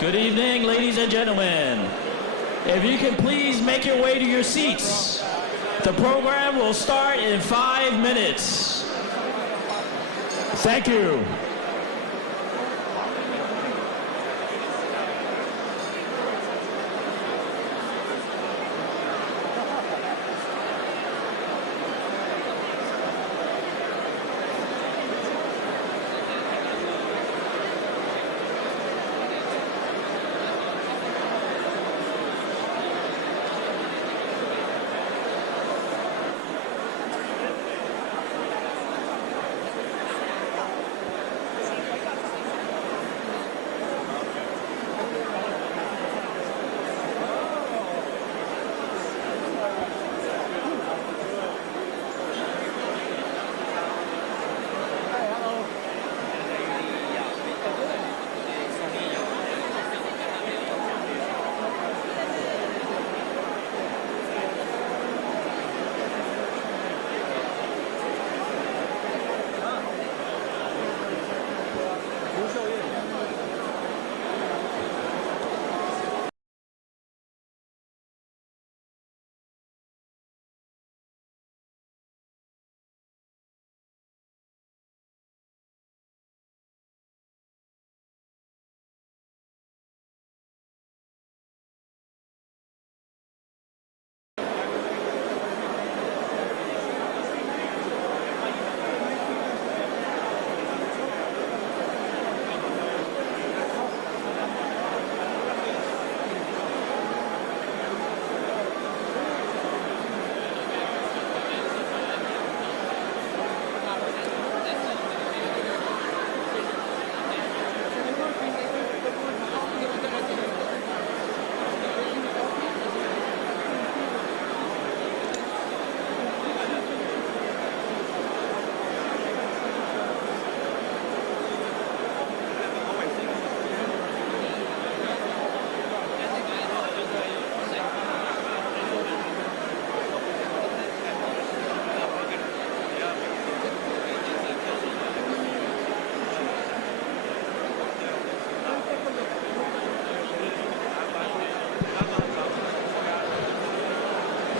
Good evening, ladies and gentlemen. If you can please make your way to your seats. The program will start in 5 minutes. Thank you.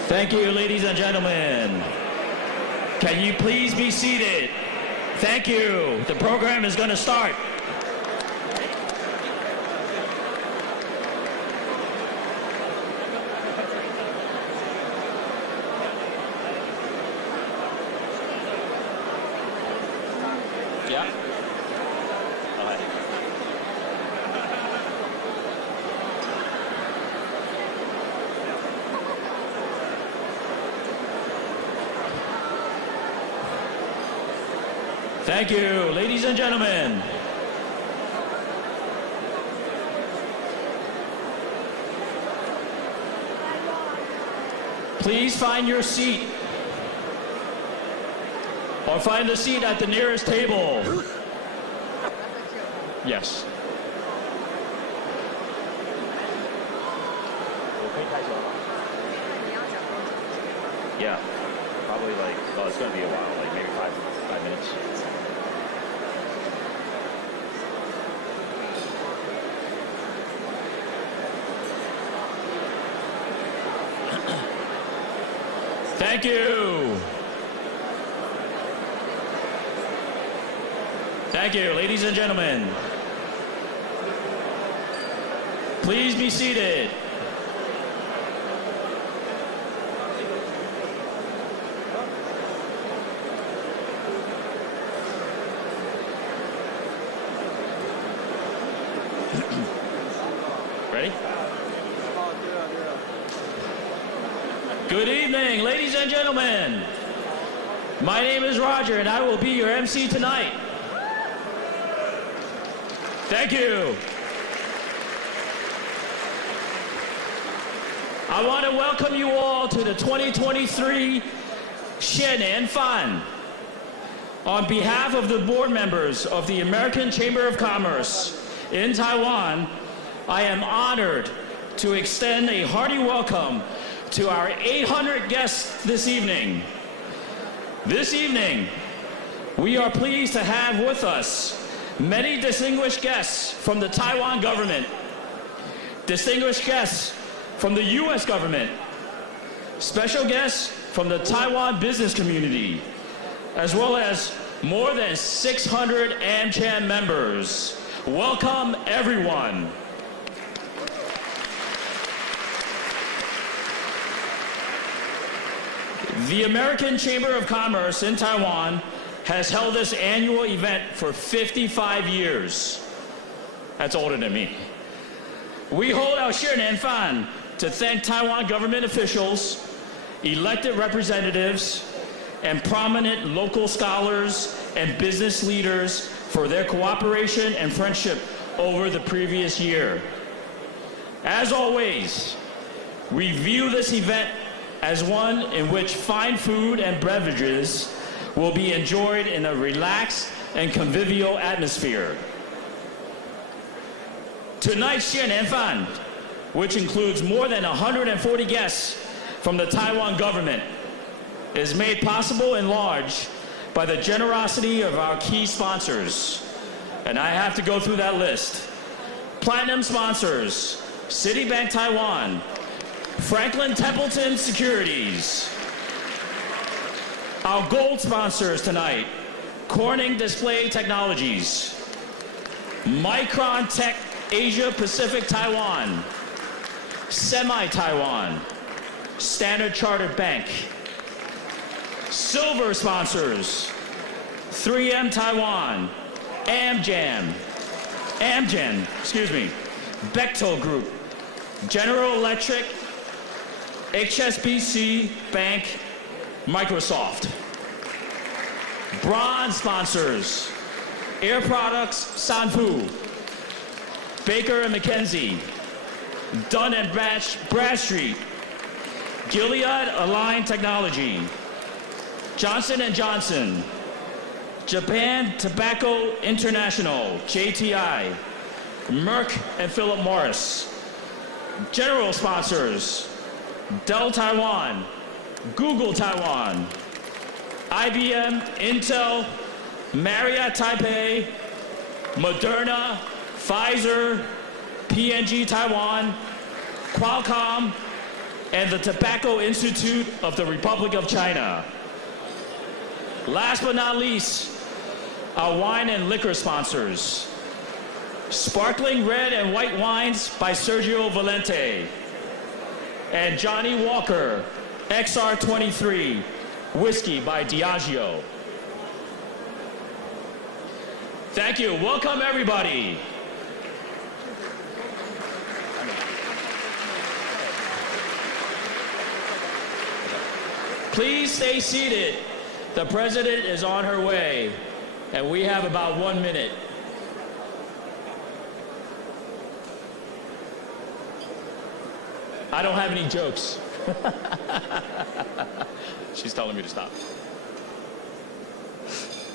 Thank you, ladies and gentlemen. Can you please be seated? Thank you. The program is going to start. Yeah. Thank you, ladies and gentlemen. Please find your seat or find a seat at the nearest table. Yes. Yeah, probably like, well, it's going to be a while, like maybe five minutes. Thank you. Thank you, ladies and gentlemen. Please be seated. Ready? Good evening, ladies and gentlemen. My name is Roger, and I will be your MC tonight. Thank you. I want to welcome you all to the 2023 谢年饭. On behalf of the board members of the American Chamber of Commerce in Taiwan, I am honored to extend a hearty welcome to our 800 guests this evening. This evening, we are pleased to have with us many distinguished guests from the Taiwan government, distinguished guests from the U.S. government, special guests from the Taiwan business community, as well as more than 600 AmCham members. Welcome, everyone. The American Chamber of Commerce in Taiwan has held this annual event for 55 years. That's older than me. We hold our 谢年饭 to thank Taiwan government officials, elected representatives, and prominent local scholars and business leaders for their cooperation and friendship over the previous year. As always, we view this event as one in which fine food and beverages will be enjoyed in a relaxed and convivial atmosphere. Tonight's 谢年饭, which includes more than 140 guests from the Taiwan government, is made possible in large by the generosity of our key sponsors. And I have to go through that list. Platinum sponsors, Citibank Taiwan, Franklin Templeton Securities. Our gold sponsors tonight, Corning Display Technologies, Micron Tech Asia Pacific Taiwan, Semi-Taiwan, Standard Chartered Bank. Silver sponsors, 3M Taiwan, Amgen, Bechtel Group, General Electric, HSBC Bank, Microsoft. Bronze sponsors, Air Products Sanfu, Baker & McKenzie, Dun & Bradstreet, Gilead Align Technology, Johnson & Johnson, Japan Tobacco International, JTI, Merck & Philip Morris. General sponsors, Dell Taiwan, Google Taiwan, IBM, Intel, Marriott Taipei, Moderna, Pfizer, P&G Taiwan, Qualcomm, and the Tobacco Institute of the Republic of China. Last but not least, our wine and liquor sponsors. Sparkling red and white wines by Sergio Valente. And Johnny Walker, XR23, whiskey by Diageo. Thank you. Welcome, everybody. Please stay seated. The president is on her way, and we have about 1 minute. I don't have any jokes. She's telling me to stop.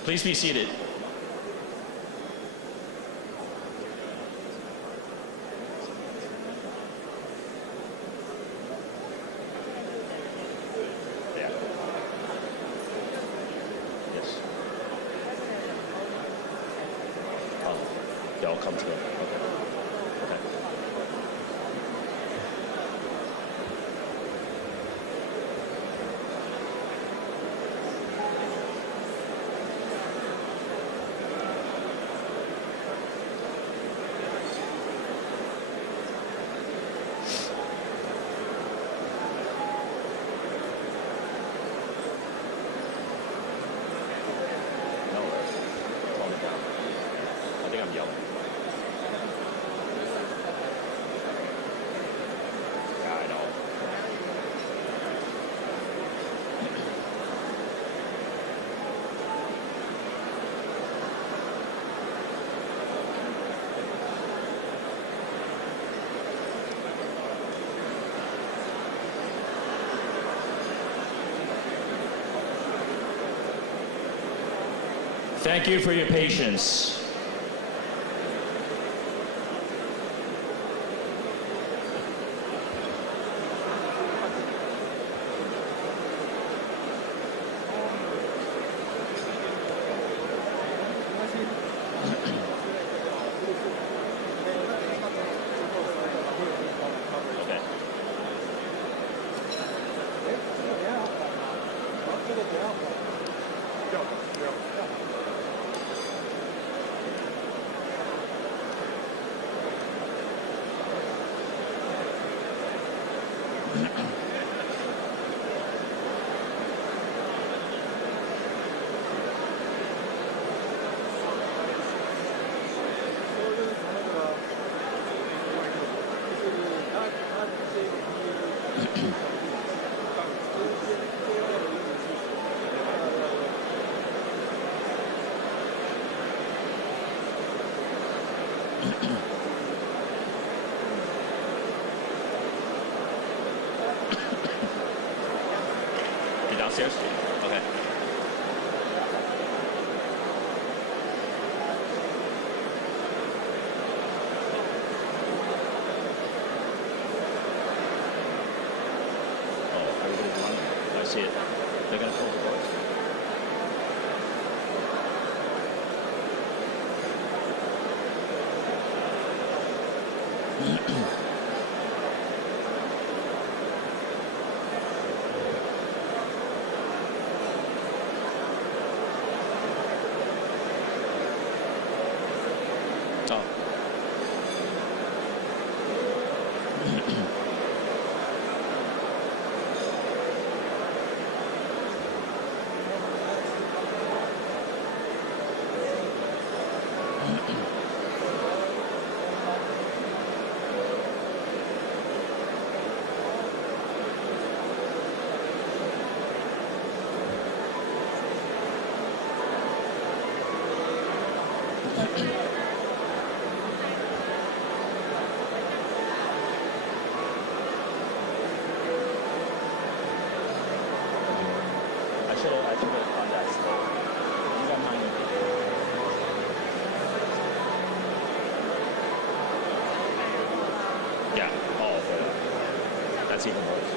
Please be seated. They'll come together. Okay. No, tone it down. I think I'm yelling. Thank you for your patience. You downstairs? Okay. Oh, everybody's running. I see it. They're going to close the doors. I should have done that. You got mine. Yeah. Oh, that's even worse.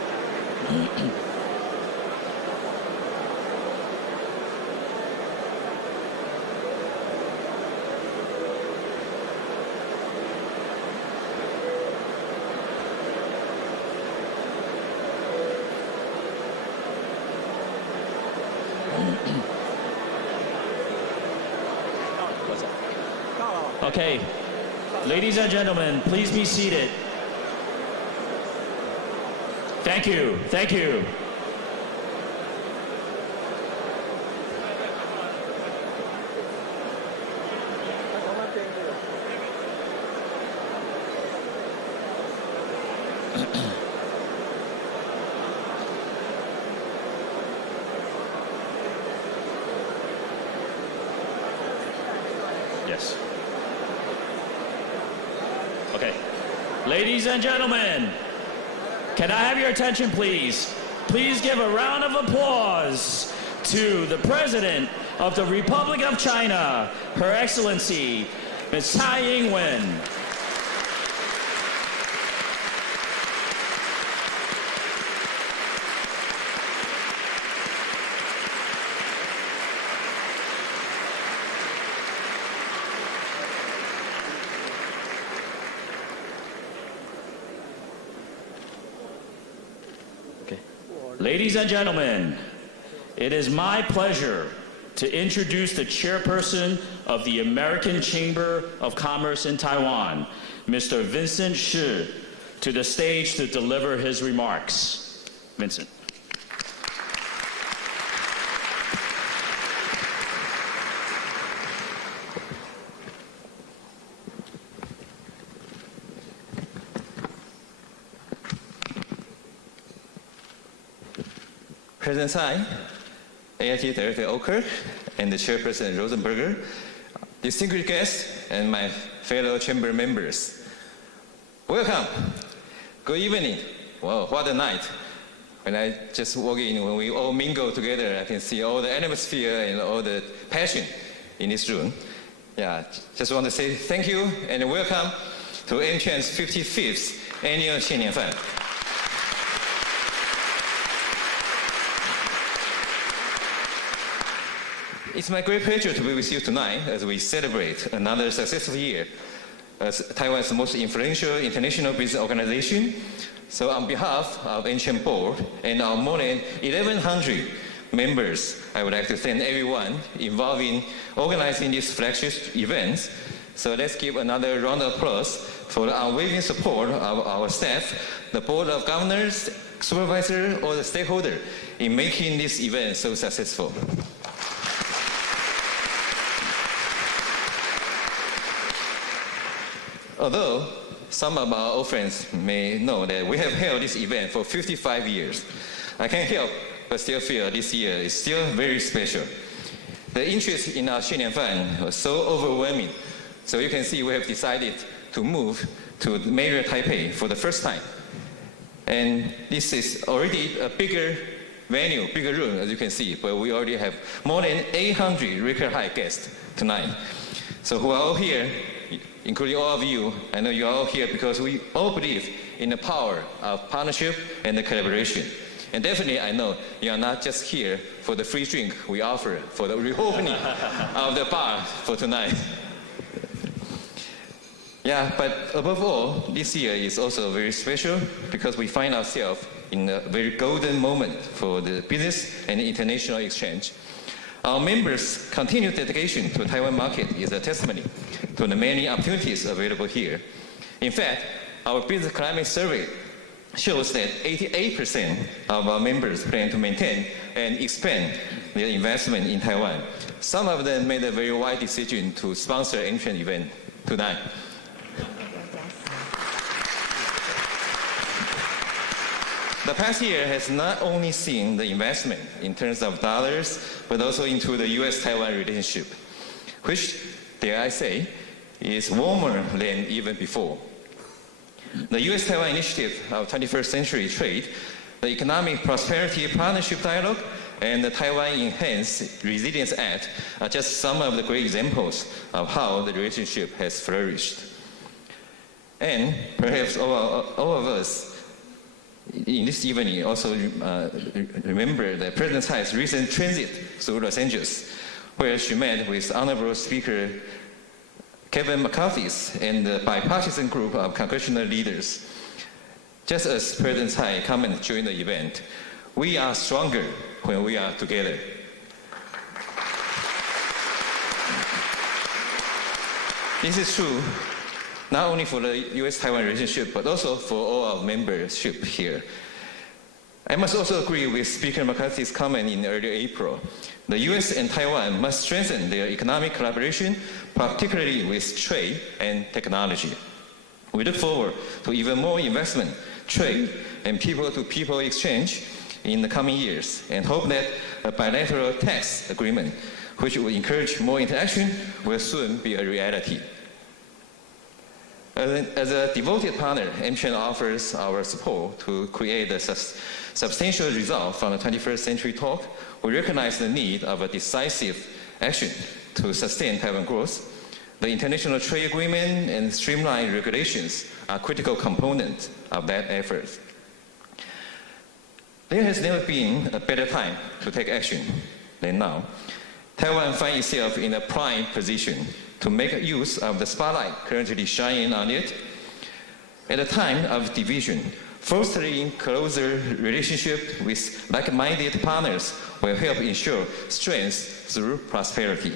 Okay, ladies and gentlemen, please be seated. Thank you, thank you. Yes. Okay. Ladies and gentlemen, can I have your attention, please? Please give a round of applause to the President of the Republic of China, Her Excellency, Ms. Tsai Ing-wen. Ladies and gentlemen, it is my pleasure to introduce the chairperson of the American Chamber of Commerce in Taiwan, Mr. Vincent Shi, to the stage to deliver his remarks. Vincent. President Tsai, AIT Director Oker, and the Chairperson Rosenberger, distinguished guests, and my fellow chamber members. Welcome. Good evening. Wow, what a night. When I just walk in, when we all mingle together, I can see all the atmosphere and all the passion in this room. Yeah, just want to say thank you and welcome to NCHAN's 55th Annual 谢年饭. It's my great pleasure to be with you tonight as we celebrate another successful year as Taiwan's most influential international business organization. So on behalf of NCHAN Board and our more than 1,100 members, I would like to thank everyone involved in organizing these flagship events. So let's give another round of applause for the unwavering support of our staff, the Board of Governors, Supervisor, or the stakeholder in making this event so successful. Although some of our old friends may know that we have held this event for 55 years, I can't help but still feel this year is still very special. The interest in our 谢年饭was so overwhelming, so you can see we have decided to move to Major Taipei for the first time. And this is already a bigger venue, bigger room, as you can see, but we already have more than 800 record high guests tonight. So who are all here, including all of you, I know you are all here because we all believe in the power of partnership and the collaboration. And definitely, I know you are not just here for the free drink we offer for the reopening of the bar for tonight. Yeah, but above all, this year is also very special because we find ourselves in a very golden moment for the business and international exchange. Our members' continued dedication to the Taiwan market is a testimony to the many opportunities available here. In fact, our business climate survey shows that 88% of our members plan to maintain and expand their investment in Taiwan. Some of them made a very wise decision to sponsor an entrance event tonight. The past year has not only seen the investment in terms of dollars, but also into the U.S.-Taiwan relationship, which, dare I say, is warmer than even before. The U.S.-Taiwan Initiative of 21st Century Trade, the Economic Prosperity Partnership Dialogue, and the Taiwan Enhanced Resilience Act are just some of the great examples of how the relationship has flourished. And perhaps all of us in this evening also remember that President Tsai's recent transit to Los Angeles, where she met with Honorable Speaker Kevin McCarthy and the bipartisan group of congressional leaders. Just as President Tsai commented during the event, we are stronger when we are together. This is true not only for the U.S.-Taiwan relationship, but also for all our membership here. I must also agree with Speaker McCarthy's comment in early April. The U.S. and Taiwan must strengthen their economic collaboration, particularly with trade and technology. We look forward to even more investment, trade, and people-to-people exchange in the coming years, and hope that a bilateral tax agreement, which will encourage more interaction, will soon be a reality. As a devoted partner, AmCham offers our support to create a substantial result from the 21st Century Talk. We recognize the need of a decisive action to sustain Taiwan growth. The international trade agreement and streamlined regulations are critical components of that effort. There has never been a better time to take action than now. Taiwan finds itself in a prime position to make use of the spotlight currently shining on it. At a time of division, fostering closer relationship with like-minded partners will help ensure strength through prosperity.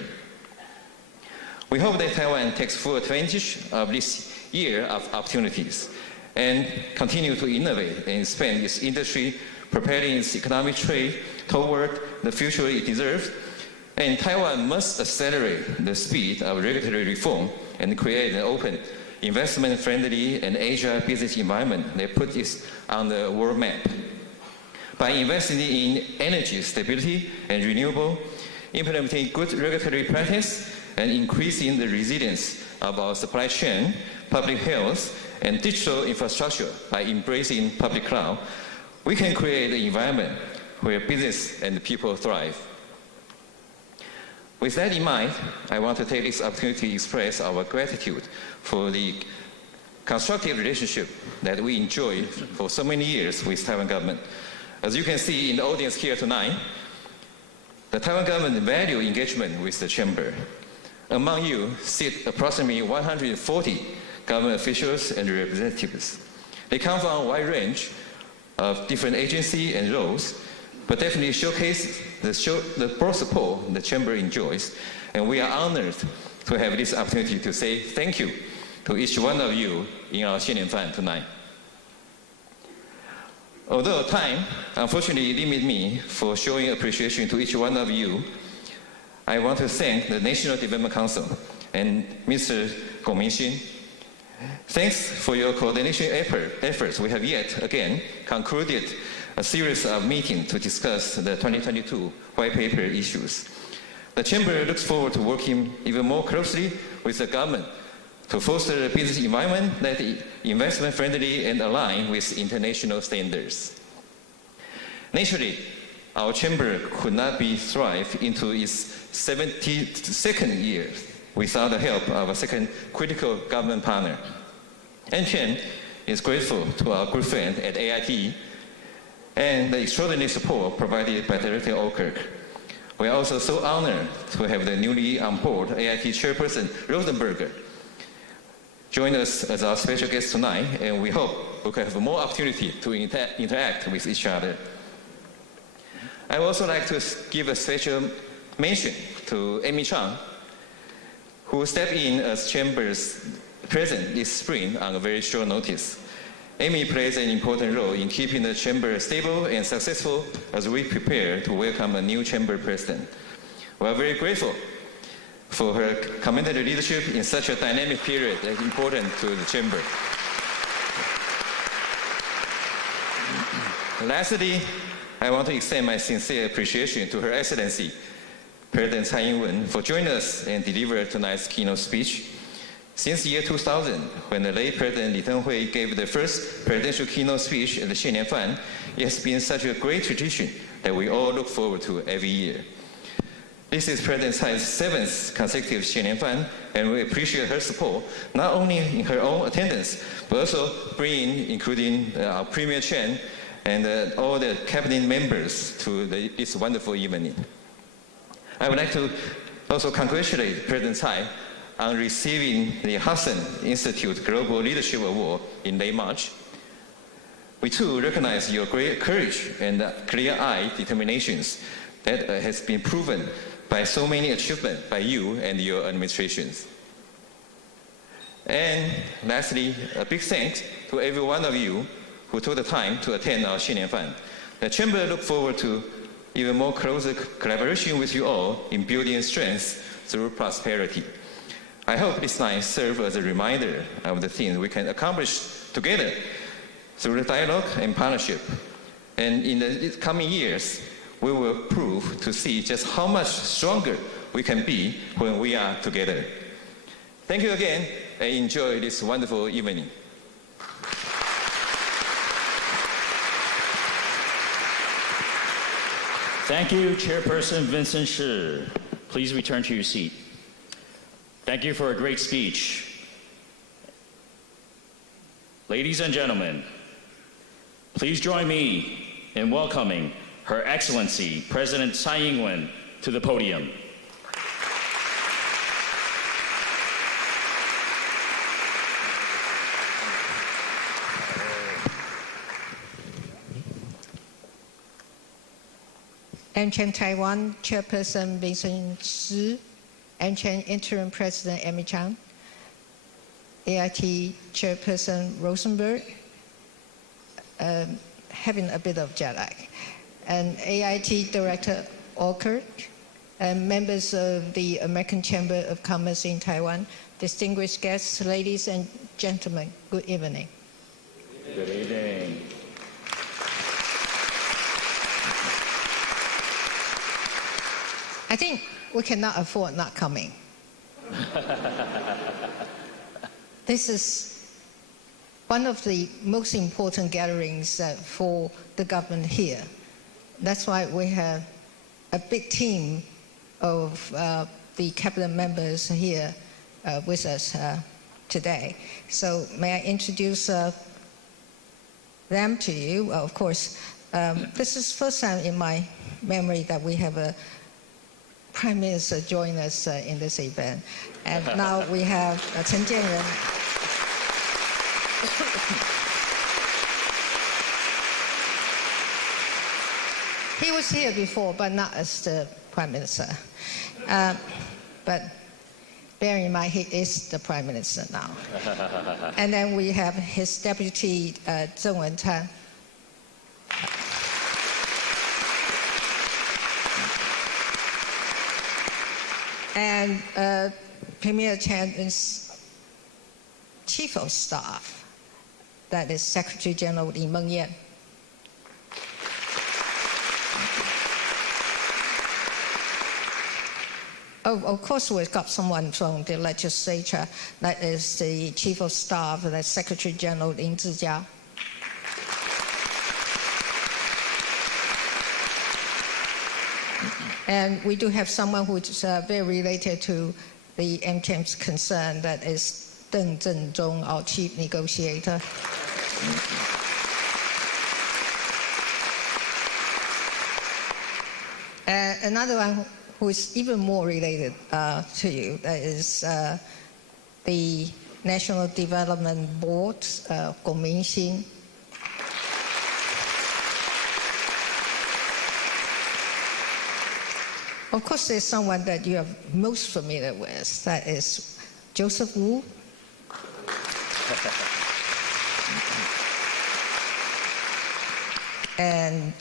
We hope that Taiwan takes full advantage of this year of opportunities and continue to innovate and expand its industry, preparing its economic trade toward the future it deserves. And Taiwan must accelerate the speed of regulatory reform and create an open, investment-friendly, and agile business environment that puts it on the world map. By investing in energy stability and renewable, implementing good regulatory practice, and increasing the resilience of our supply chain, public health, and digital infrastructure by embracing public cloud, we can create an environment where business and people thrive. With that in mind, I want to take this opportunity to express our gratitude for the constructive relationship that we enjoyed for so many years with Taiwan government. As you can see in the audience here tonight, the Taiwan government value engagement with the chamber. Among you sit approximately 140 government officials and representatives. They come from a wide range of different agencies and roles, but definitely showcases the broad support the Chamber enjoys, and we are honored to have this opportunity to say thank you to each one of you in our 谢年饭 tonight. Although time unfortunately limits me for showing appreciation to each one of you, I want to thank the National Development Council and Mr. Gong Mingxin. Thanks for your coordination efforts. We have yet again concluded a series of meetings to discuss the 2022 white paper issues. The Chamber looks forward to working even more closely with the government to foster a business environment that is investment-friendly and aligned with international standards. Naturally, our Chamber could not be thrive into its 72nd year without the help of a second critical government partner. NCHN is grateful to our good friend at AIT and the extraordinary support provided by Director Oker. We are also so honored to have the newly on board AIT Chairperson Rosenberger join us as our special guest tonight, and we hope we can have more opportunity to interact with each other. I would also like to give a special mention to Amy Chang, who stepped in as Chamber's president this spring on a very short notice. Amy plays an important role in keeping the Chamber stable and successful as we prepare to welcome a new Chamber president. We are very grateful for her commended leadership in such a dynamic period that is important to the Chamber. Lastly, I want to extend my sincere appreciation to Her Excellency, President Tsai Ing-wen, for joining us and delivering tonight's keynote speech. Since the year 2000, when the late President Li Tenghui gave the first presidential keynote speech at the 谢年饭, it has been such a great tradition that we all look forward to every year. This is President Tsai's 7th consecutive 谢年饭, and we appreciate her support, not only in her own attendance, but also including our Premier Chen and all the cabinet members to this wonderful evening. I would like to also congratulate President Tsai on receiving the Hudson Institute Global Leadership Award in late March. We too recognize your great courage and clear-eyed determinations that has been proven by so many achievements by you and your administrations. And lastly, a big thanks to every one of you who took the time to attend our 谢年饭. The Chamber looks forward to even more closer collaboration with you all in building strength through prosperity. I hope this night serves as a reminder of the things we can accomplish together through the dialogue and partnership. And in the coming years, we will prove to see just how much stronger we can be when we are together. Thank you again, and enjoy this wonderful evening. Thank you, Chairperson Vincent Shi. Please return to your seat. Thank you for a great speech. Ladies and gentlemen, please join me in welcoming Her Excellency President Tsai Ing-wen to the podium. NCHN Taiwan Chairperson Vincent Shi, NCHN Interim President Amy Chang, AIT Chairperson Rosenberg, having a bit of jet lag, and AIT Director Oker, and members of the American Chamber of Commerce in Taiwan, distinguished guests, ladies and gentlemen, good evening. Good evening. I think we cannot afford not coming. This is one of the most important gatherings for the government here. That's why we have a big team of the cabinet members here with us today. So may I introduce them to you? Of course, this is the first time in my memory that we have a Prime Minister join us in this event. And now we have Chen Jianren. He was here before, but not as the Prime Minister. But bear in mind, he is the Prime Minister now. And then we have his deputy, Zheng Wen-tan. And Premier Chen's Chief of Staff, that is Secretary General Li Mengyan. Oh, of course, we've got someone from the legislature, that is the Chief of Staff, that's Secretary General Lin Zhijia. And we do have someone who is very related to the MCHAM's concern, that is Deng Zhenzhong, our chief negotiator. Another one who is even more related to you, that is the National Development Board, Gong Mingxin. Of course, there's someone that you are most familiar with, that is Joseph Wu. And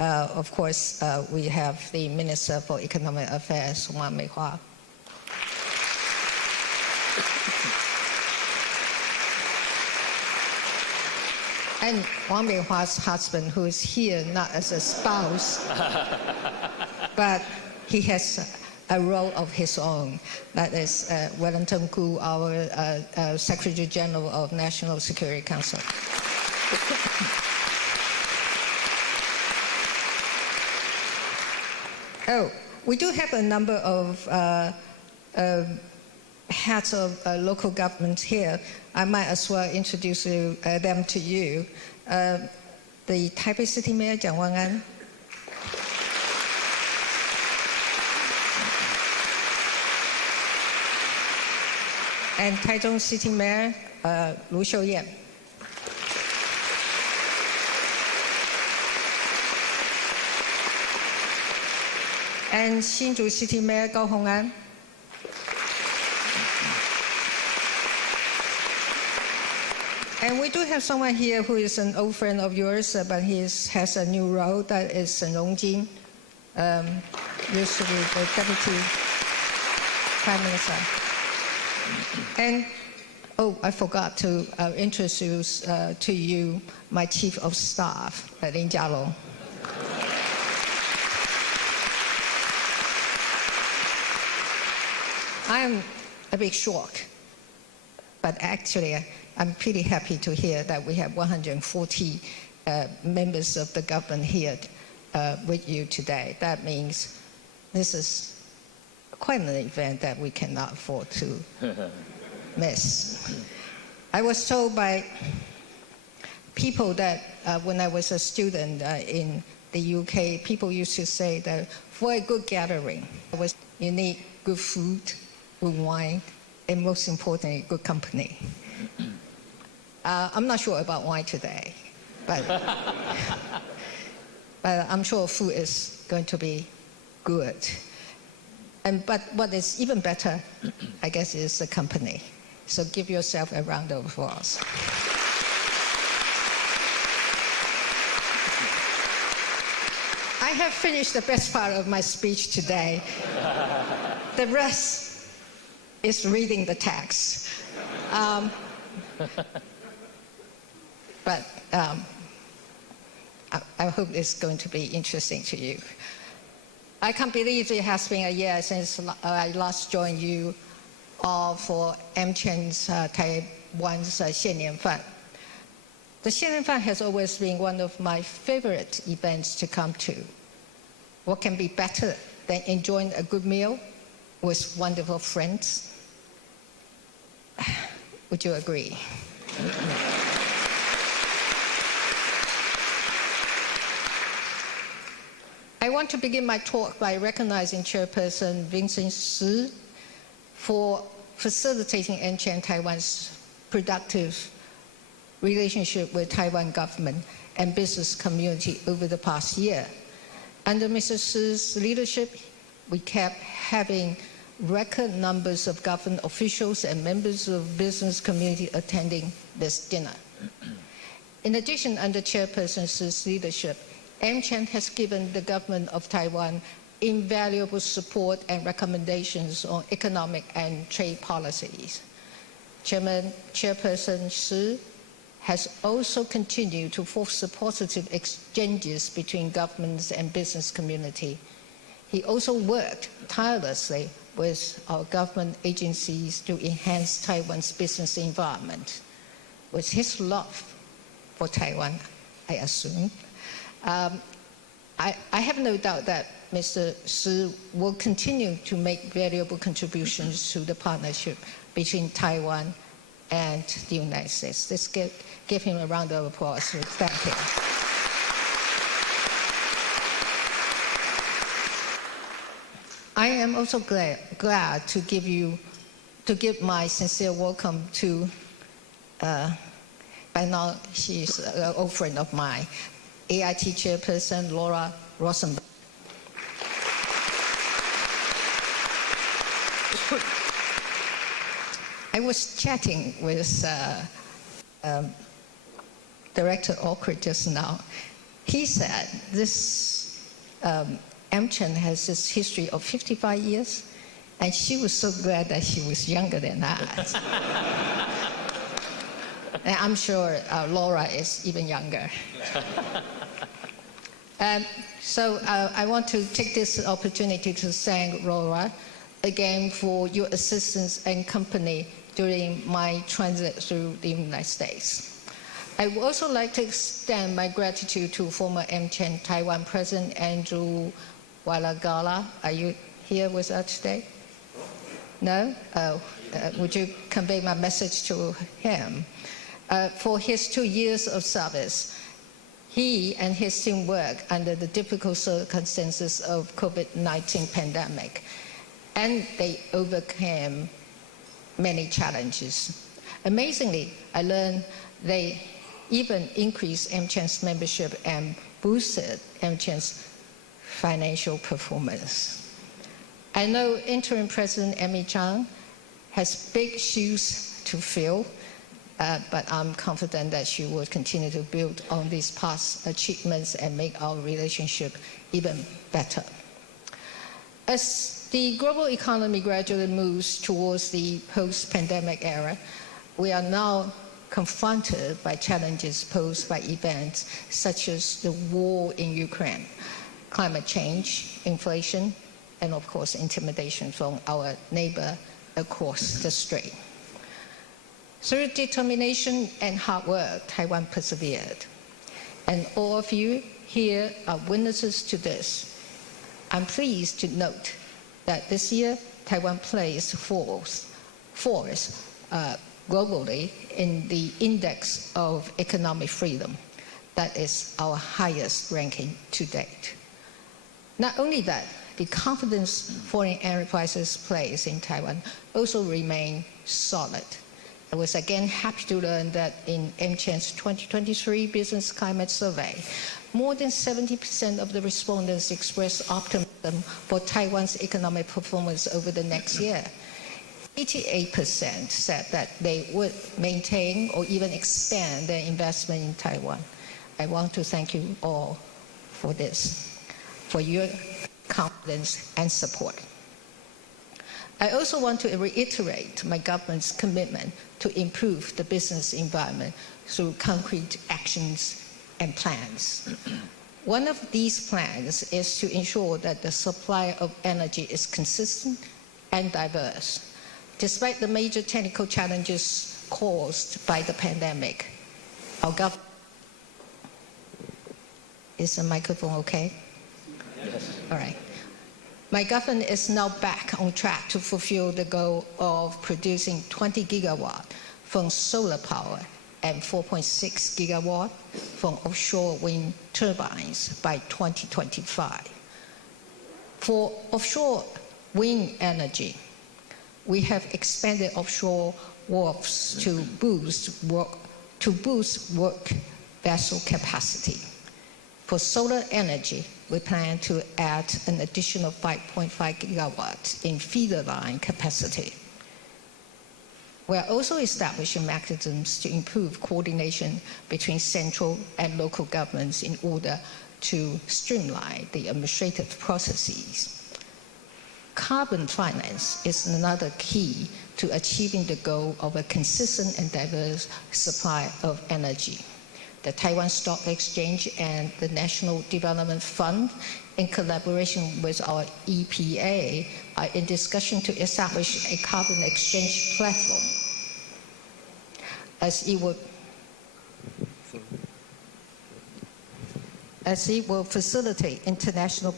of course, we have the Minister for Economic Affairs, Wang Meihua. And Wang Meihua's husband, who is here not as a spouse, but he has a role of his own. That is Wellington Koo, our Secretary General of National Security Council. Oh, we do have a number of heads of local government here. I might as well introduce them to you. The Taipei City Mayor,蔣万安. And Taichung City Mayor, Lu秀燕. And Hsinchu City Mayor, Gao Hong'an. And we do have someone here who is an old friend of yours, but he has a new role, that is Shen Rongjin, used to be the Deputy Prime Minister. And, oh, I forgot to introduce to you my Chief of Staff, Lin Jialong. I'm a bit shocked, but actually I'm pretty happy to hear that we have 140 members of the government here with you today. That means this is quite an event that we cannot afford to miss. I was told by people that when I was a student in the UK, people used to say that for a good gathering, you need good food, good wine, and most importantly, good company. I'm not sure about wine today, but I'm sure food is going to be good. But what is even better, I guess, is the company. So give yourself a round of applause. I have finished the best part of my speech today. The rest is reading the text. But I hope it's going to be interesting to you. I can't believe it has been a year since I last joined you all for MCHAM's Taiwan's 谢年饭. The 谢年饭 has always been one of my favorite events to come to. What can be better than enjoying a good meal with wonderful friends? Would you agree? I want to begin my talk by recognizing Chairperson Vincent Shi for facilitating MCHAM Taiwan's productive relationship with Taiwan government and business community over the past year. Under Mr. Shi's leadership, we kept having record numbers of government officials and members of business community attending this dinner. In addition, under Chairperson Shi's leadership, AmCham has given the government of Taiwan invaluable support and recommendations on economic and trade policies. Chairperson Shi has also continued to foster positive exchanges between governments and business community. He also worked tirelessly with our government agencies to enhance Taiwan's business environment. With his love for Taiwan, I assume, I have no doubt that Mr. Shi will continue to make valuable contributions to the partnership between Taiwan and the United States. Let's give him a round of applause. Thank you. I am also glad to give my sincere welcome to, by now she's an old friend of mine, AIT Chairperson Laura Rosenberg. I was chatting with Director Orchard just now. He said this AmCham has this history of 55 years, and she was so glad that she was younger than that. And I'm sure Laura is even younger. So I want to take this opportunity to thank Laura again for your assistance and company during my transit through the United States. I would also like to extend my gratitude to former AmCham Taiwan President Andrew Walagala. Are you here with us today? No? Would you convey my message to him? For his 2 years of service, he and his team worked under the difficult circumstances of COVID-19 pandemic, and they overcame many challenges. Amazingly, I learned they even increased AmCham's membership and boosted AmCham's financial performance. I know Interim President Amy Chang has big shoes to fill, but I'm confident that she will continue to build on these past achievements and make our relationship even better. As the global economy gradually moves towards the post-pandemic era, we are now confronted by challenges posed by events such as the war in Ukraine, climate change, inflation, and of course intimidation from our neighbor across the strait. Through determination and hard work, Taiwan persevered. And all of you here are witnesses to this. I'm pleased to note that this year, Taiwan placed fourth globally in the Index of Economic Freedom. That is our highest ranking to date. Not only that, the confidence foreign enterprises place in Taiwan also remain solid. I was again happy to learn that in AmCham's 2023 Business Climate Survey, more than 70% of the respondents expressed optimism for Taiwan's economic performance over the next year. 88% said that they would maintain or even expand their investment in Taiwan. I want to thank you all for this, for your confidence and support. I also want to reiterate my government's commitment to improve the business environment through concrete actions and plans. One of these plans is to ensure that the supply of energy is consistent and diverse. Despite the major technical challenges caused by the pandemic, our government... Is the microphone okay? Yes. All right. My government is now back on track to fulfill the goal of producing 20 gigawatt from solar power and 4.6 gigawatt from offshore wind turbines by 2025. For offshore wind energy, we have expanded offshore wharves to boost work vessel capacity. For solar energy, we plan to add an additional 5.5 gigawatts in feeder line capacity. We are also establishing mechanisms to improve coordination between central and local governments in order to streamline the administrative processes. Carbon finance is another key to achieving the goal of a consistent and diverse supply of energy. The Taiwan Stock Exchange and the National Development Fund, in collaboration with our EPA, are in discussion to establish a carbon exchange platform. As it will facilitate international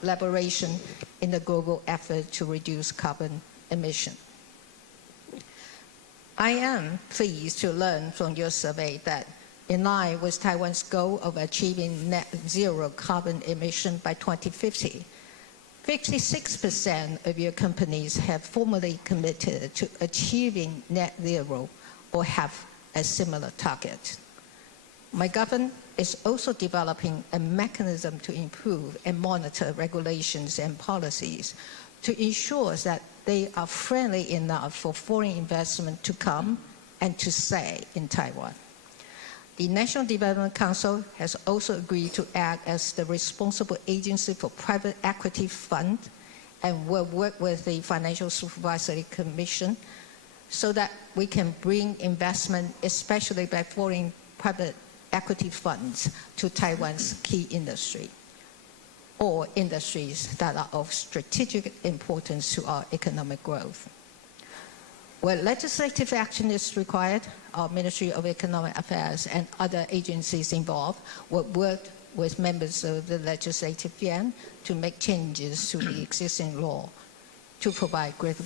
collaboration in the global effort to reduce carbon emission. I am pleased to learn from your survey that in line with Taiwan's goal of achieving net zero carbon emission by 2050, 56% of your companies have formally committed to achieving net zero or have a similar target. My government is also developing a mechanism to improve and monitor regulations and policies to ensure that they are friendly enough for foreign investment to come and to stay in Taiwan. The National Development Council has also agreed to act as the responsible agency for private equity fund and will work with the Financial Supervisory Commission so that we can bring investment, especially by foreign private equity funds, to Taiwan's key industry, or industries that are of strategic importance to our economic growth. Where legislative action is required, our Ministry of Economic Affairs and other agencies involved will work with members of the Legislative Yuan to make changes to the existing law to provide greater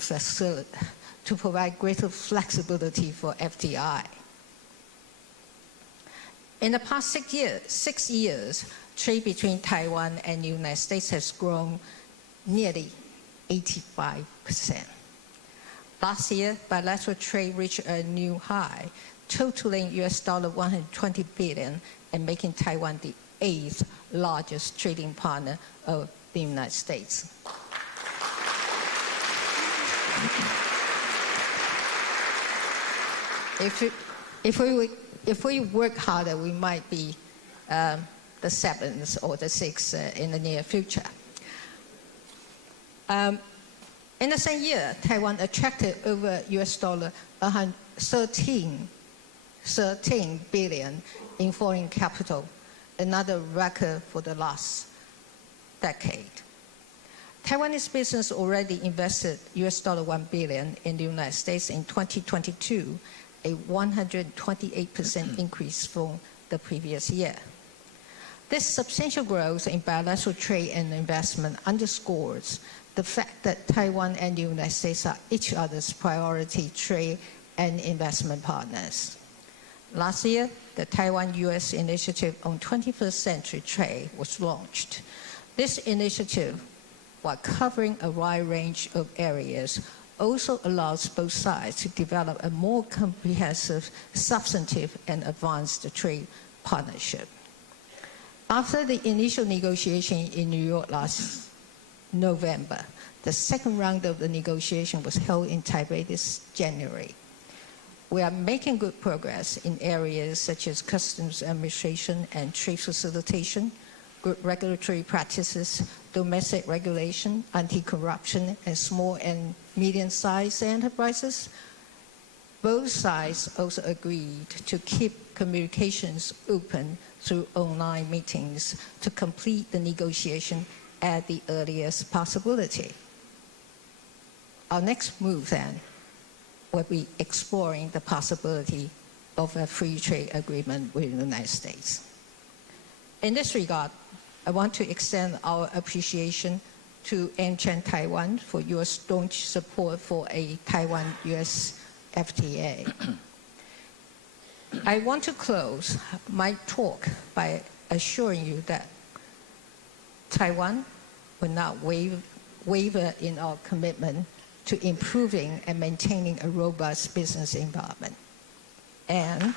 flexibility for FDI. In the past 6 years, trade between Taiwan and the United States has grown nearly 85%. Last year, bilateral trade reached a new high, totaling $120 billion and making Taiwan the 8th largest trading partner of the United States. If we work harder, we might be the 7th or the 6th in the near future. In the same year, Taiwan attracted over $13 billion in foreign capital, another record for the last decade. Taiwanese business already invested $1 billion in the United States in 2022, a 128% increase from the previous year. This substantial growth in bilateral trade and investment underscores the fact that Taiwan and the United States are each other's priority trade and investment partners. Last year, the Taiwan-US Initiative on 21st Century Trade was launched. This initiative, while covering a wide range of areas, also allows both sides to develop a more comprehensive, substantive, and advanced trade partnership. After the initial negotiation in New York last November, the second round of the negotiation was held in Taipei this January. We are making good progress in areas such as customs administration and trade facilitation, good regulatory practices, domestic regulation, anti-corruption, and small and medium-sized enterprises. Both sides also agreed to keep communications open through online meetings to complete the negotiation at the earliest possibility. Our next move then will be exploring the possibility of a free trade agreement with the United States. In this regard, I want to extend our appreciation to AmCham Taiwan for your staunch support for a Taiwan-US FTA. I want to close my talk by assuring you that Taiwan will not waver in our commitment to improving and maintaining a robust business environment. And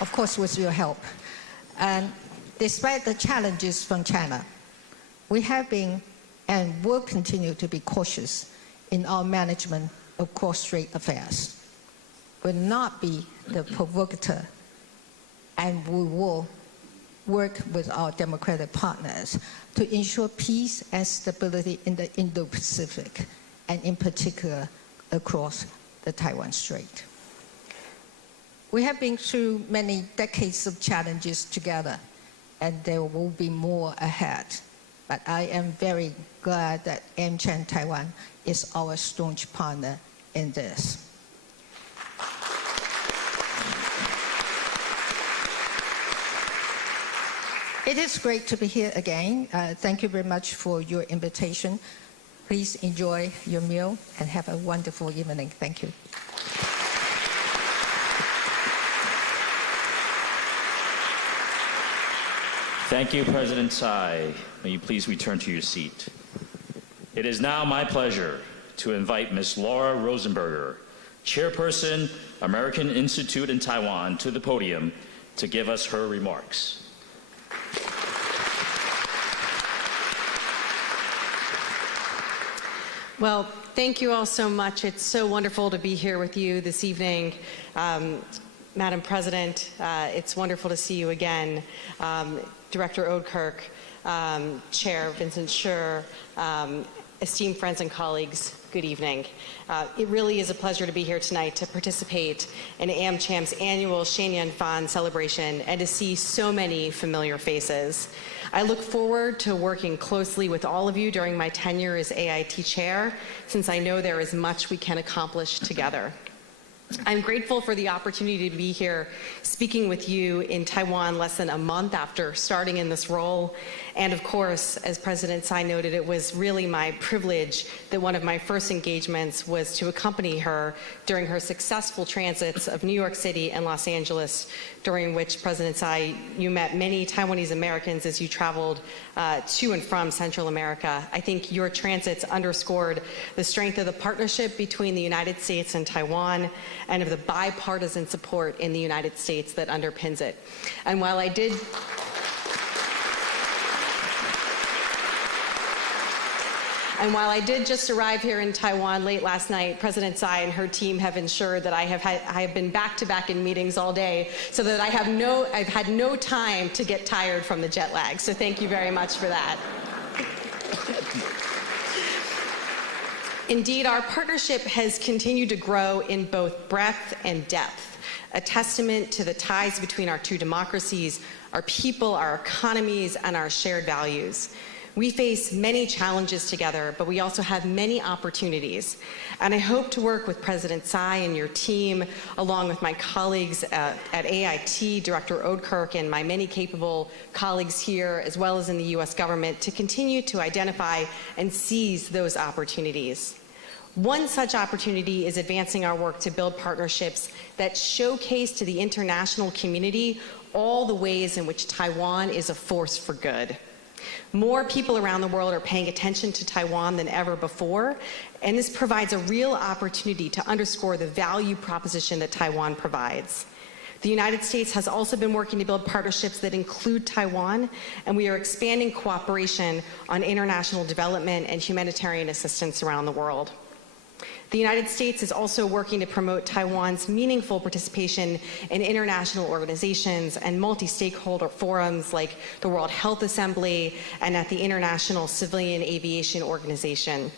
of course, with your help. And despite the challenges from China, we have been and will continue to be cautious in our management of cross-strait affairs. Will not be the provocateur, and we will work with our democratic partners to ensure peace and stability in the Indo-Pacific, and in particular across the Taiwan Strait. We have been through many decades of challenges together, and there will be more ahead. But I am very glad that AmCham Taiwan is our staunch partner in this. It is great to be here again. Thank you very much for your invitation. Please enjoy your meal and have a wonderful evening. Thank you. Thank you, President Tsai. May you please return to your seat. It is now my pleasure to invite Ms. Laura Rosenberger, Chairperson, American Institute in Taiwan, to the podium to give us her remarks. Well, thank you all so much. It's so wonderful to be here with you this evening. Madam President, it's wonderful to see you again. Director Oudkirk, Chair Vincent Schur, esteemed friends and colleagues, good evening. It really is a pleasure to be here tonight to participate in AmCham's annual谢年饭celebration and to see so many familiar faces. I look forward to working closely with all of you during my tenure as AIT Chair, since I know there is much we can accomplish together. I'm grateful for the opportunity to be here speaking with you in Taiwan less than a month after starting in this role. And of course, as President Tsai noted, it was really my privilege that one of my first engagements was to accompany her during her successful transits of New York City and Los Angeles, during which President Tsai, you met many Taiwanese Americans as you traveled to and from Central America. I think your transits underscored the strength of the partnership between the United States and Taiwan, and of the bipartisan support in the United States that underpins it. And while I did just arrive here in Taiwan late last night, President Tsai and her team have ensured that I have been back-to-back in meetings all day, so that I've had no time to get tired from the jet lag. So thank you very much for that. Indeed, our partnership has continued to grow in both breadth and depth, a testament to the ties between our two democracies, our people, our economies, and our shared values. We face many challenges together, but we also have many opportunities. And I hope to work with President Tsai and your team, along with my colleagues at AIT, Director Oudkirk, and my many capable colleagues here, as well as in the US government, to continue to identify and seize those opportunities. One such opportunity is advancing our work to build partnerships that showcase to the international community all the ways in which Taiwan is a force for good. More people around the world are paying attention to Taiwan than ever before, and this provides a real opportunity to underscore the value proposition that Taiwan provides. The United States has also been working to build partnerships that include Taiwan, and we are expanding cooperation on international development and humanitarian assistance around the world. The United States is also working to promote Taiwan's meaningful participation in international organizations and multi-stakeholder forums like the World Health Assembly and at the International Civilian Aviation Organization.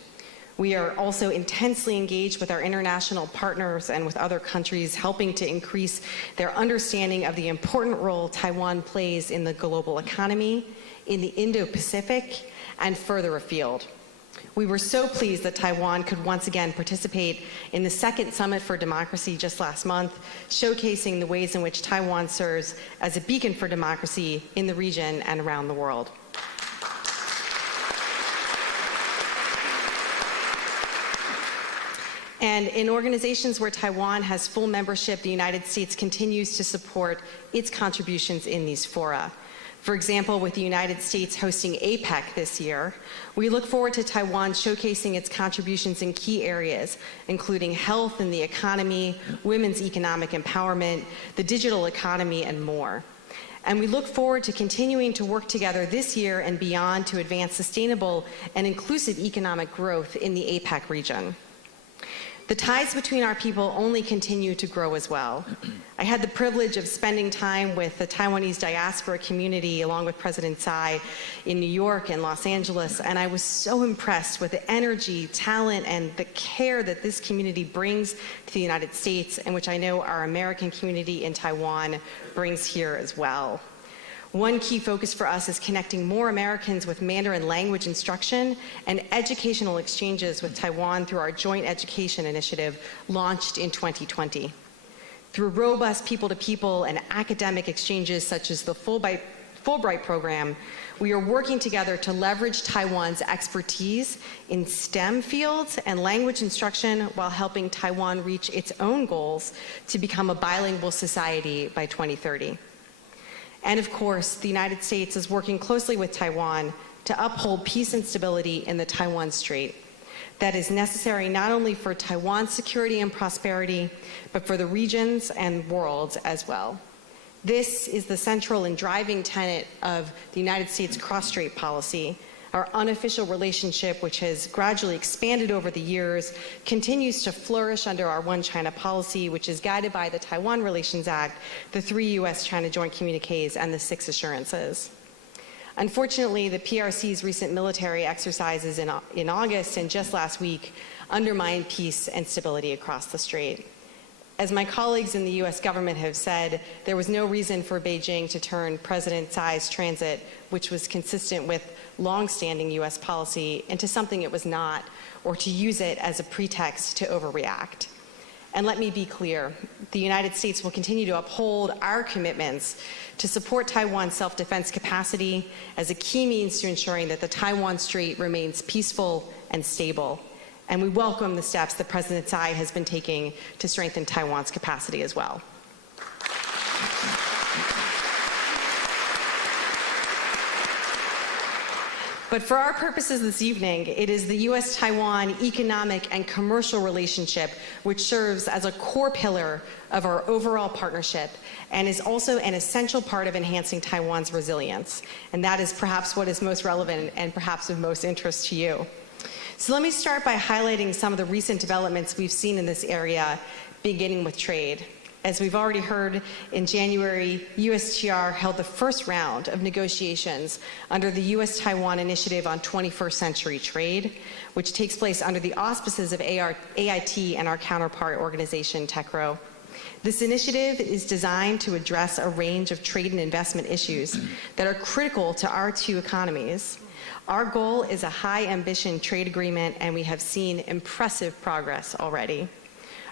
We are also intensely engaged with our international partners and with other countries, helping to increase their understanding of the important role Taiwan plays in the global economy, in the Indo-Pacific, and further afield. We were so pleased that Taiwan could once again participate in the second Summit for Democracy just last month, showcasing the ways in which Taiwan serves as a beacon for democracy in the region and around the world. And in organizations where Taiwan has full membership, the United States continues to support its contributions in these fora. For example, with the United States hosting APEC this year, we look forward to Taiwan showcasing its contributions in key areas, including health and the economy, women's economic empowerment, the digital economy, and more. And we look forward to continuing to work together this year and beyond to advance sustainable and inclusive economic growth in the APEC region. The ties between our people only continue to grow as well. I had the privilege of spending time with the Taiwanese diaspora community along with President Tsai in New York and Los Angeles, and I was so impressed with the energy, talent, and the care that this community brings to the United States, and which I know our American community in Taiwan brings here as well. One key focus for us is connecting more Americans with Mandarin language instruction and educational exchanges with Taiwan through our joint education initiative launched in 2020. Through robust people-to-people and academic exchanges such as the Fulbright program, we are working together to leverage Taiwan's expertise in STEM fields and language instruction while helping Taiwan reach its own goals to become a bilingual society by 2030. And of course, the United States is working closely with Taiwan to uphold peace and stability in the Taiwan Strait. That is necessary not only for Taiwan's security and prosperity, but for the regions and world as well. This is the central and driving tenet of the United States cross-strait policy. Our unofficial relationship, which has gradually expanded over the years, continues to flourish under our One China policy, which is guided by the Taiwan Relations Act, the 3 U.S.-China joint communiques, and the 6 assurances. Unfortunately, the PRC's recent military exercises in August and just last week undermined peace and stability across the strait. As my colleagues in the U.S. government have said, there was no reason for Beijing to turn President Tsai's transit, which was consistent with long-standing U.S. policy, into something it was not, or to use it as a pretext to overreact. And let me be clear, the United States will continue to uphold our commitments to support Taiwan's self-defense capacity as a key means to ensuring that the Taiwan Strait remains peaceful and stable. And we welcome the steps that President Tsai has been taking to strengthen Taiwan's capacity as well. But for our purposes this evening, it is the U.S.-Taiwan economic and commercial relationship which serves as a core pillar of our overall partnership and is also an essential part of enhancing Taiwan's resilience. And that is perhaps what is most relevant and perhaps of most interest to you. So let me start by highlighting some of the recent developments we've seen in this area, beginning with trade. As we've already heard, in January, USTR held the first round of negotiations under the U.S.-Taiwan Initiative on 21st Century Trade, which takes place under the auspices of AIT and our counterpart organization, TECRO. This initiative is designed to address a range of trade and investment issues that are critical to our 2 economies. Our goal is a high-ambition trade agreement, and we have seen impressive progress already.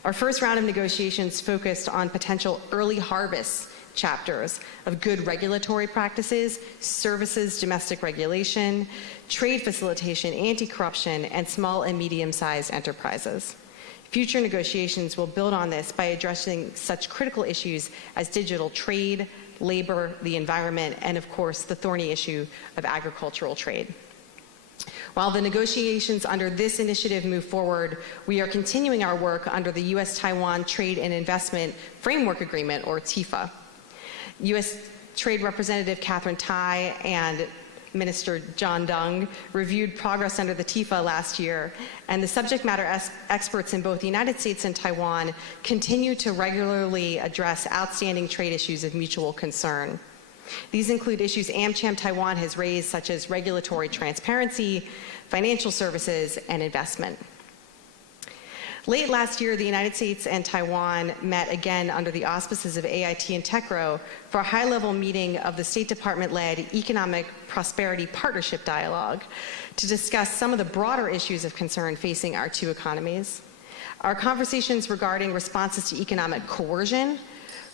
Our first round of negotiations focused on potential early harvest chapters of good regulatory practices, services, domestic regulation, trade facilitation, anti-corruption, and small and medium-sized enterprises. Future negotiations will build on this by addressing such critical issues as digital trade, labor, the environment, and of course, the thorny issue of agricultural trade. While the negotiations under this initiative move forward, we are continuing our work under the U.S.-Taiwan Trade and Investment Framework Agreement, or TIFA. U.S. Trade Representative Catherine Tai and Minister John Dung reviewed progress under the TIFA last year, and the subject matter experts in both the United States and Taiwan continue to regularly address outstanding trade issues of mutual concern. These include issues AmCham Taiwan has raised, such as regulatory transparency, financial services, and investment. Late last year, the United States and Taiwan met again under the auspices of AIT and TECRO for a high-level meeting of the State Department-led Economic Prosperity Partnership Dialogue to discuss some of the broader issues of concern facing our 2 economies. Our conversations regarding responses to economic coercion,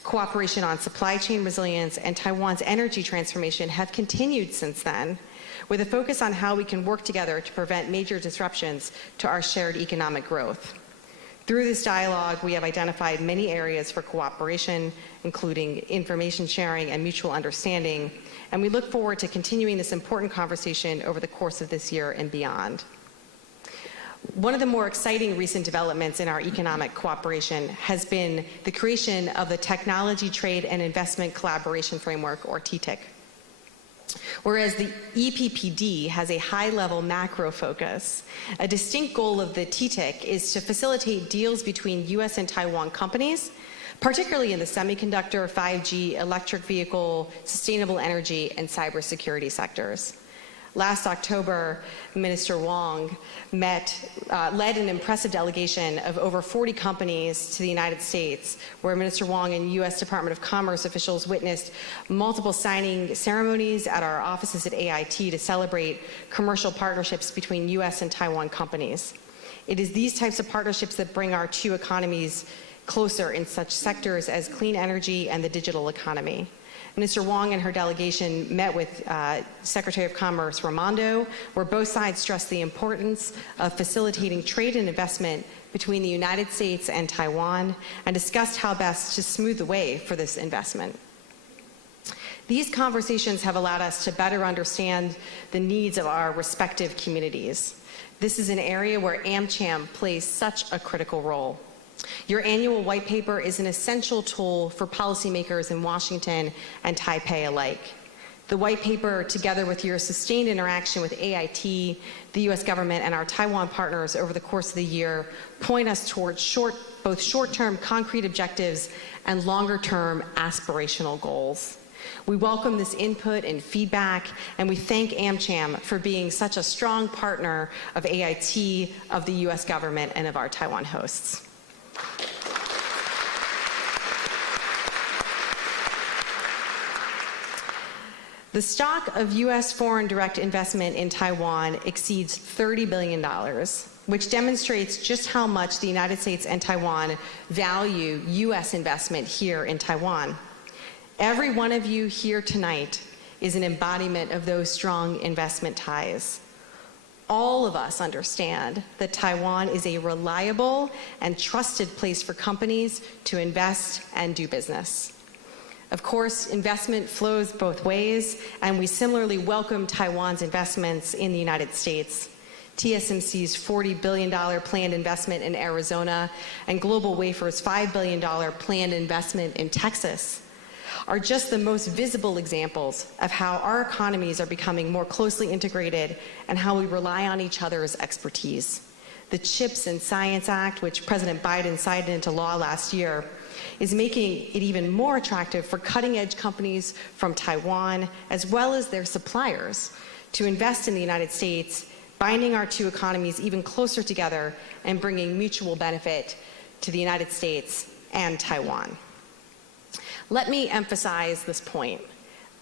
cooperation on supply chain resilience, and Taiwan's energy transformation have continued since then, with a focus on how we can work together to prevent major disruptions to our shared economic growth. Through this dialogue, we have identified many areas for cooperation, including information sharing and mutual understanding, and we look forward to continuing this important conversation over the course of this year and beyond. One of the more exciting recent developments in our economic cooperation has been the creation of the Technology, Trade, and Investment Collaboration Framework, or TTIC. Whereas the EPPD has a high-level macro focus, a distinct goal of the TTIC is to facilitate deals between U.S. and Taiwan companies, particularly in the semiconductor, 5G, electric vehicle, sustainable energy, and cybersecurity sectors. Last October, Minister Wong led an impressive delegation of over 40 companies to the United States, where Minister Wong and U.S. Department of Commerce officials witnessed multiple signing ceremonies at our offices at AIT to celebrate commercial partnerships between U.S. and Taiwan companies. It is these types of partnerships that bring our two economies closer in such sectors as clean energy and the digital economy. Minister Wong and her delegation met with Secretary of Commerce Raimondo, where both sides stressed the importance of facilitating trade and investment between the United States and Taiwan, and discussed how best to smooth the way for this investment. These conversations have allowed us to better understand the needs of our respective communities. This is an area where AmCham plays such a critical role. Your annual white paper is an essential tool for policymakers in Washington and Taipei alike. The white paper, together with your sustained interaction with AIT, the U.S. government, and our Taiwan partners over the course of the year, point us towards both short-term concrete objectives and longer-term aspirational goals. We welcome this input and feedback, and we thank AmCham for being such a strong partner of AIT, of the U.S. government, and of our Taiwan hosts. The stock of U.S. foreign direct investment in Taiwan exceeds $30 billion, which demonstrates just how much the United States and Taiwan value U.S. investment here in Taiwan. Every one of you here tonight is an embodiment of those strong investment ties. All of us understand that Taiwan is a reliable and trusted place for companies to invest and do business. Of course, investment flows both ways, and we similarly welcome Taiwan's investments in the United States. TSMC's $40 billion planned investment in Arizona and Global Wafer's $5 billion planned investment in Texas are just the most visible examples of how our economies are becoming more closely integrated and how we rely on each other's expertise. The CHIPS and Science Act, which President Biden signed into law last year, is making it even more attractive for cutting-edge companies from Taiwan, as well as their suppliers, to invest in the United States, binding our two economies even closer together and bringing mutual benefit to the United States and Taiwan. Let me emphasize this point.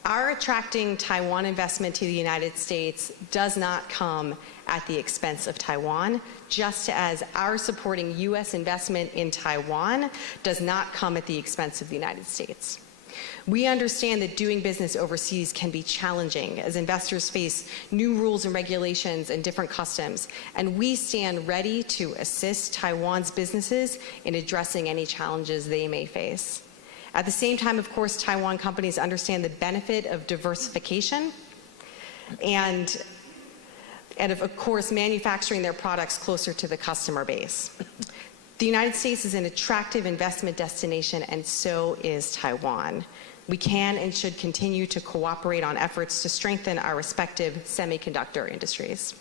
Our attracting Taiwan investment to the United States does not come at the expense of Taiwan, just as our supporting U.S. investment in Taiwan does not come at the expense of the United States. We understand that doing business overseas can be challenging as investors face new rules and regulations and different customs, and we stand ready to assist Taiwan's businesses in addressing any challenges they may face. At the same time, of course, Taiwan companies understand the benefit of diversification and of course, manufacturing their products closer to the customer base. The United States is an attractive investment destination, and so is Taiwan. We can and should continue to cooperate on efforts to strengthen our respective semiconductor industries.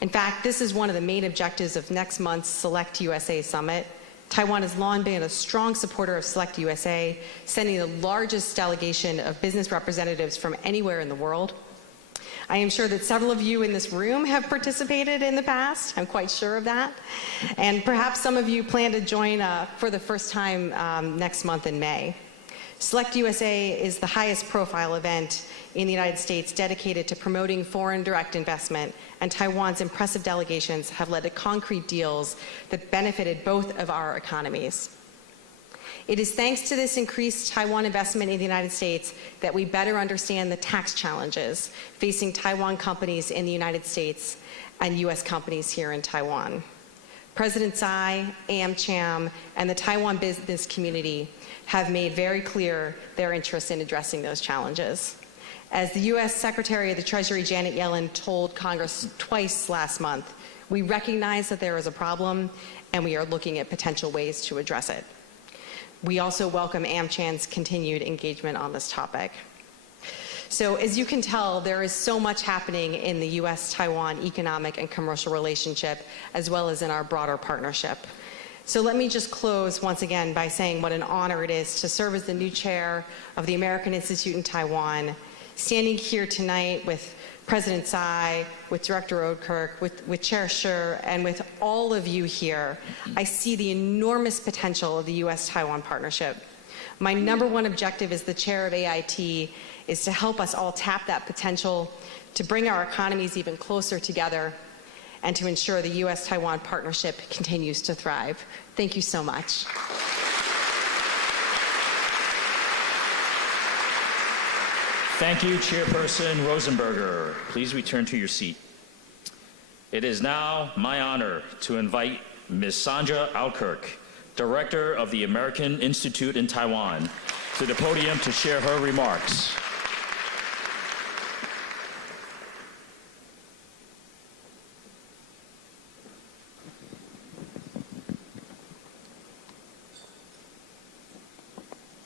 In fact, this is one of the main objectives of next month's Select USA Summit. Taiwan has long been a strong supporter of Select USA, sending the largest delegation of business representatives from anywhere in the world. I am sure that several of you in this room have participated in the past. I'm quite sure of that. And perhaps some of you plan to join for the first time next month in May. Select USA is the highest profile event in the United States dedicated to promoting foreign direct investment, and Taiwan's impressive delegations have led to concrete deals that benefited both of our economies. It is thanks to this increased Taiwan investment in the United States that we better understand the tax challenges facing Taiwan companies in the United States and U.S. companies here in Taiwan. President Tsai, AmCham, and the Taiwan business community have made very clear their interest in addressing those challenges. As the U.S. Secretary of the Treasury Janet Yellen told Congress twice last month, we recognize that there is a problem and we are looking at potential ways to address it. We also welcome AmCham's continued engagement on this topic. So as you can tell, there is so much happening in the U.S.-Taiwan economic and commercial relationship, as well as in our broader partnership. So let me just close once again by saying what an honor it is to serve as the new chair of the American Institute in Taiwan, standing here tonight with President Tsai, with Director Oudkirk, with Chair Shi, and with all of you here. I see the enormous potential of the U.S.-Taiwan partnership. My #1 objective as the chair of AIT is to help us all tap that potential, to bring our economies even closer together, and to ensure the U.S.-Taiwan partnership continues to thrive. Thank you so much. Thank you, Chairperson Rosenberger. Please return to your seat. It is now my honor to invite Ms. Sandra Oudkirk, Director of the American Institute in Taiwan, to the podium to share her remarks.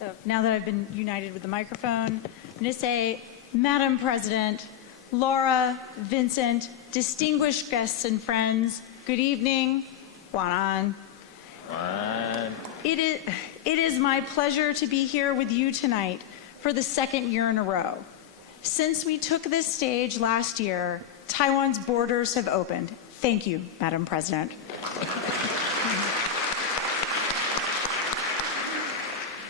So now that I've been united with the microphone, I'm going to say, Madam President, Laura, Vincent, distinguished guests and friends, good evening. Wanan. It is my pleasure to be here with you tonight for the 2nd year in a row. Since we took this stage last year, Taiwan's borders have opened. Thank you, Madam President.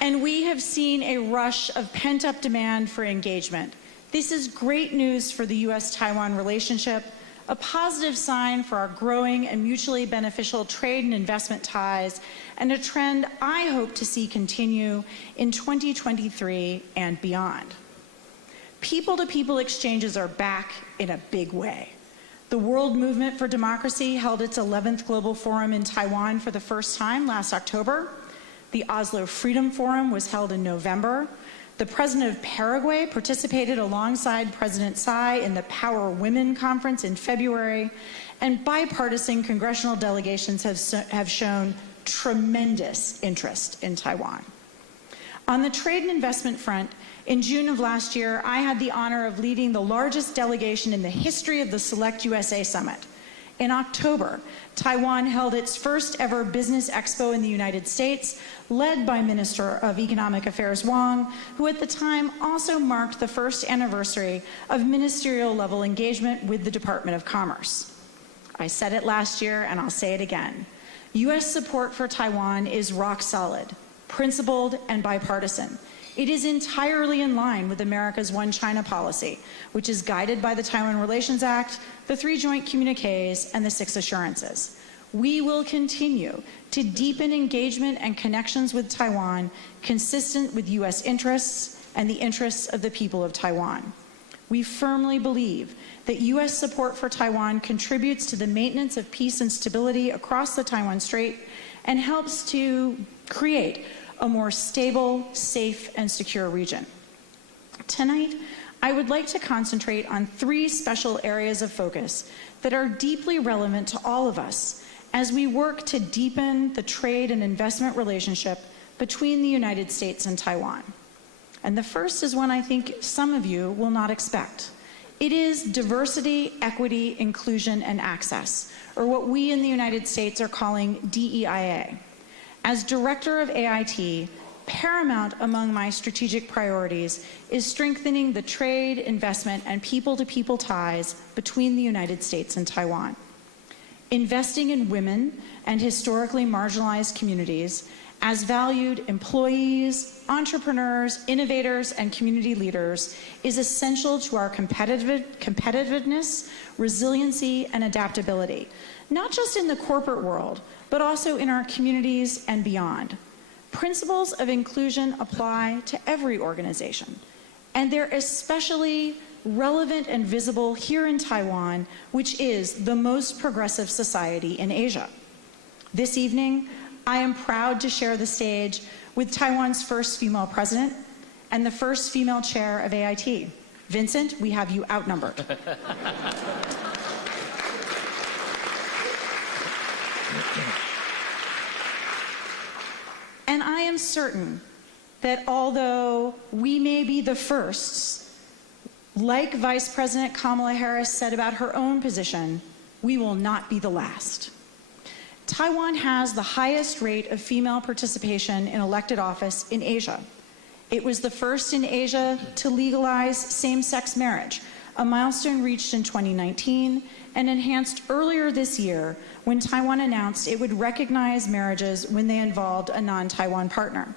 And we have seen a rush of pent-up demand for engagement. This is great news for the U.S.-Taiwan relationship, a positive sign for our growing and mutually beneficial trade and investment ties, and a trend I hope to see continue in 2023 and beyond. People-to-people exchanges are back in a big way. The World Movement for Democracy held its 11th Global Forum in Taiwan for the first time last October. The Oslo Freedom Forum was held in November. The President of Paraguay participated alongside President Tsai in the Power Women Conference in February, and bipartisan congressional delegations have shown tremendous interest in Taiwan. On the trade and investment front, in June of last year, I had the honor of leading the largest delegation in the history of the Select USA Summit. In October, Taiwan held its first ever business expo in the United States, led by Minister of Economic Affairs Wang, who at the time also marked the first anniversary of ministerial level engagement with the Department of Commerce. I said it last year and I'll say it again. U.S. support for Taiwan is rock solid, principled, and bipartisan. It is entirely in line with America's One China policy, which is guided by the Taiwan Relations Act, the 3 joint communiques, and the 6 assurances. We will continue to deepen engagement and connections with Taiwan consistent with U.S. interests and the interests of the people of Taiwan. We firmly believe that U.S. support for Taiwan contributes to the maintenance of peace and stability across the Taiwan Strait and helps to create a more stable, safe, and secure region. Tonight, I would like to concentrate on 3 special areas of focus that are deeply relevant to all of us as we work to deepen the trade and investment relationship between the United States and Taiwan. And the first is one I think some of you will not expect. It is diversity, equity, inclusion, and access, or what we in the United States are calling DEIA. As director of AIT, paramount among my strategic priorities is strengthening the trade, investment, and people-to-people ties between the United States and Taiwan. Investing in women and historically marginalized communities as valued employees, entrepreneurs, innovators, and community leaders is essential to our competitiveness, resiliency, and adaptability, not just in the corporate world, but also in our communities and beyond. Principles of inclusion apply to every organization, and they're especially relevant and visible here in Taiwan, which is the most progressive society in Asia. This evening, I am proud to share the stage with Taiwan's first female president and the first female chair of AIT. Vincent, we have you outnumbered. And I am certain that although we may be the firsts, like Vice President Kamala Harris said about her own position, we will not be the last. Taiwan has the highest rate of female participation in elected office in Asia. It was the first in Asia to legalize same-sex marriage, a milestone reached in 2019 and enhanced earlier this year when Taiwan announced it would recognize marriages when they involved a non-Taiwan partner.